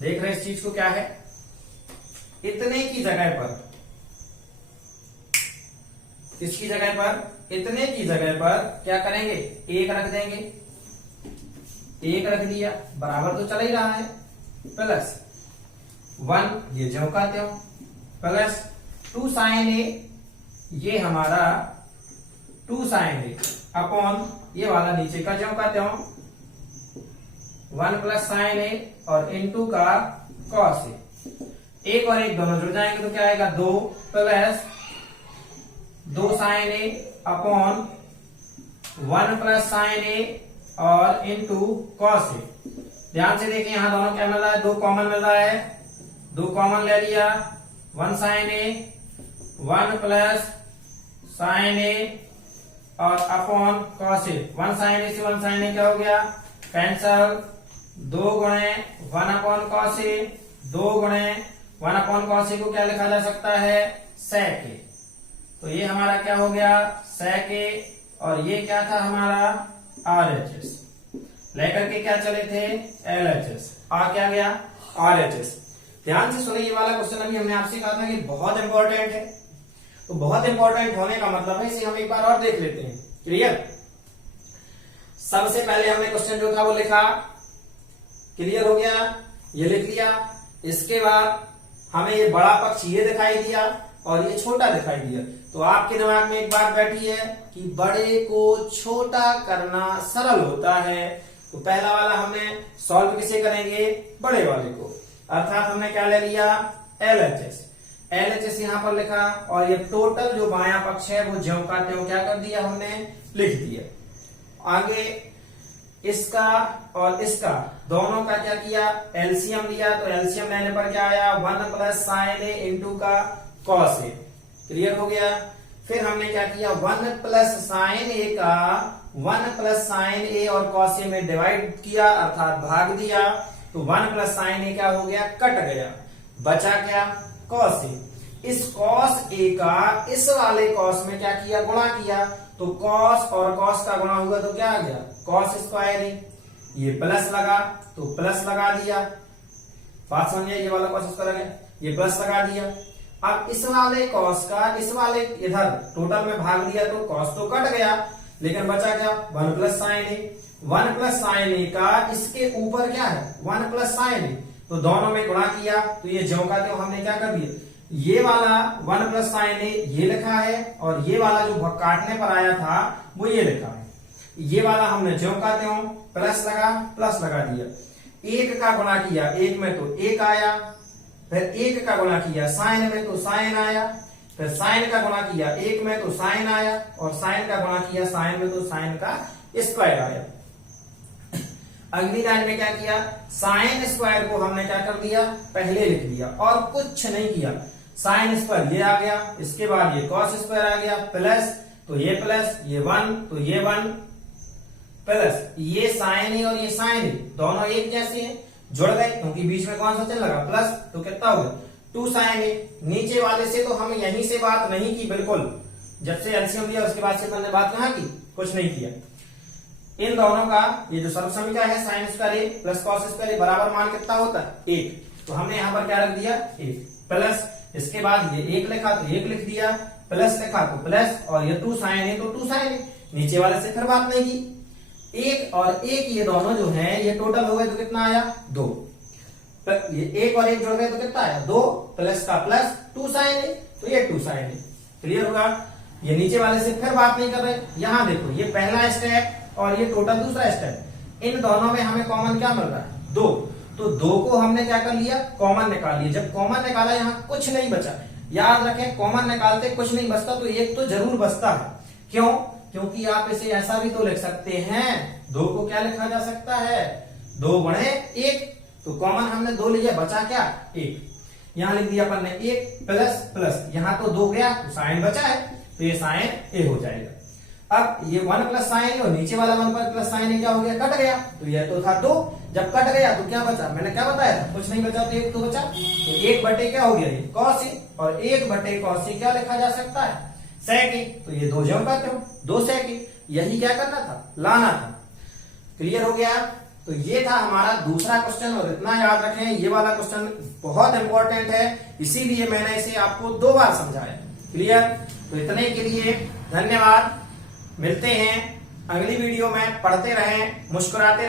देख रहे हैं इस चीज को, क्या है, इतने की जगह पर, इसकी जगह पर, इतने की जगह पर क्या करेंगे, 1 रख देंगे। 1 रख दिया, बराबर तो चल ही रहा है, प्लस 1 ये ज्यों का त्यों, प्लस 2 साइन ए, ये हमारा 2 साइन ए अपॉन ये वाला नीचे का ज्यों का त्यों, 1 प्लस साइन ए और इनटू का कॉस ए। 1 और 1 दोनों जुड़ जाएंगे तो क्या आएगा, 2 प्लस 2 साइन ए अपॉन 1 प्लस साइन ए और इनटू कॉस ए। ध्यान से देखिए, यहां दोनों क्या मिल रहा है, 2 कॉमन मिल रहा है, 2 कॉमन ले लिया, 1 साइन ए 1 प्लस साइन ए और अपॉन कॉस ए। 1 साइन ए से 1 साइन ए क्या हो गया, कैंसल। 2 गुणे 1 अपॉन कॉस ए, 2 गुणे 1 अपॉन कॉस ए को क्या लिखा जा सकता है, सेक ए। तो ये हमारा क्या हो गया, सेक ए, और ये क्या था हमारा, RHS। लेकर के क्या चले थे, LHS। आ क्या गया, RHS। ध्यान से सुनिए, ये वाला क्वेश्चन अभी हमने आपसे कहा था कि बहुत इंपॉर्टेंट है। तो बहुत इंपॉर्टेंट होने का मतलब है, इसे हम एक बार और देख लेते हैं। क्लियर, सबसे पहले हमने क्वेश्चन जो था वो लिखा, क्लियर हो गया, ये लिख लिया। इसके बाद हमें ये बड़ा पक्ष ये दिखाई दिया और ये छोटा दिखाई दिया। तो आपके दिमाग में एक बात बैठी है कि बड़े को छोटा करना सरल होता है। तो पहला वाला हमने सॉल्व किसे करेंगे, बड़े वाले को, अर्थात हमने क्या ले लिया, LHS। LHS यहां पर लिखा, और ये टोटल जो बायां पक्ष है वो ज्यों का त्यों क्या कर दिया, हमने लिख दिया। आगे इसका और इसका दोनों का क्या किया, एलसीएम लिया। तो एलसीएम लेने पर क्या आया, 1 प्लस साइन ए इंटू का कॉस ए। क्लियर हो गया। फिर हमने क्या किया, 1 प्लस साइन ए का 1 प्लस साइन ए और कॉस ए में डिवाइड किया, अर्थात भाग दिया। तो 1 प्लस साइन ए क्या हो गया, कट गया, बचा क्या, कॉस ए। इस कॉस ए का इस वाले कॉस में क्या किया, गुणा किया। तो कॉस और कॉस का गुणा हुआ तो क्या आ गया, कॉस स्क्वायर ए। ये प्लस लगा तो प्लस लगा दिया, बात समझिए, ये वाला कॉस स्क्वायर है, ये प्लस लगा दिया। अब इस वाले कॉस का इस वाले इधर टोटल में भाग दिया तो कॉस तो कट गया, लेकिन बचा क्या, 1 प्लस साइन ए। 1 प्लस साइन ए का इसके ऊपर क्या है, 1 प्लस साइन ए, तो दोनों में गुणा किया तो ये ज्यों का त्यों हमने क्या कर दिया, ये वाला 1 प्लस साइन ए ये लिखा है, और ये वाला जो काटने पर आया था वो ये लिखा है। ये वाला हमने ज्यों का त्यों प्लस लगा दिया। एक का गुणा किया एक में तो एक आया, फिर एक का गुणा किया साइन में तो साइन आया, फिर साइन का गुणा किया एक में तो साइन आया, और साइन का गुणा किया साइन में तो साइन का स्क्वायर आया। अगली लाइन में क्या किया, साइन स्क्वायर को हमने क्या कर दिया, पहले लिख दिया और कुछ नहीं किया। साइन स्क्वायर ये आ गया, इसके बाद ये कॉस स्क्वायर आ गया, प्लस तो ये प्लस, ये 1 तो ये 1 प्लस ये साइन ए और ये साइन ए दोनों एक जैसे हैं, जुड़ गए क्योंकि बीच में कौन सा चिन्ह लगा, प्लस, तो कितना हो गया 2 साइन ए। नीचे वाले से तो हम यहीं से बात नहीं की, बिल्कुल जब से एलसीएम लिया उसके बाद से मैंने बात कहाँ की, कुछ नहीं किया। इन दोनों का ये जो सर्वसमीकरण है साइन स्क्वायर ए प्लस कॉस स्क्वायर ए बराबर मान कितना होता है, 1, तो हमने यहाँ पर क्या रख दिया, 1 प्लस, इसके बाद ये 1 लिखा तो 1 लिख दिया, प्लस लिखा तो प्लस, और ये 2 साइन ए तो 2 साइन ए, नीचे वाले से फिर बात नहीं की। 1 और 1 ये दोनों जो हैं ये टोटल हो गए तो कितना आया, 2, ये 1 और 1 जुड़ गए तो कितना आया, 2 प्लस का प्लस 2 साइन ए, तो ये 2 साइन ए। क्लियर होगा, ये नीचे वाले से फिर बात नहीं कर रहे। यहां देखो ये पहला स्टेप और ये टोटल दूसरा स्टेप, इन दोनों में हमें कॉमन क्या मिल रहा है, 2, तो 2 को हमने क्या कर लिया, कॉमन निकाल लिया। जब कॉमन निकाला यहाँ कुछ नहीं बचा, याद रखें कॉमन निकालते कुछ नहीं बचता तो एक तो जरूर बचता है, क्यों, क्योंकि आप इसे ऐसा भी तो लिख सकते हैं, 2 को क्या लिखा जा सकता है, 2 गुणे 1, तो कॉमन हमने 2 लिया, बचा क्या 1, यहां लिख दिया अपन ने 1 प्लस प्लस, यहां तो 2 गया तो साइन बचा है, तो ये साइन ए हो जाएगा। अब ये 1 प्लस साइन और नीचे वाला 1 प्लस साइन ए क्या हो गया, कट गया, तो ये तो था 2, जब कट गया तो क्या बचा, मैंने क्या बताया था, कुछ नहीं बचा तो 1 तो बचा, तो 1 बटे क्या हो गया, ये कॉस ए, और 1 बटे कॉस ए क्या लिखा जा सकता है, सेक ए, तो ये 2 ज्यों का त्यों 2 सेक ए, यही क्या करना था, लाना था। क्लियर हो गया, तो ये था हमारा दूसरा क्वेश्चन, और इतना याद रखें ये वाला क्वेश्चन बहुत इंपॉर्टेंट है, इसीलिए मैंने इसे आपको 2 बार समझाया। क्लियर, तो इतने के लिए धन्यवाद, मिलते हैं अगली वीडियो में, पढ़ते रहें, मुस्कुराते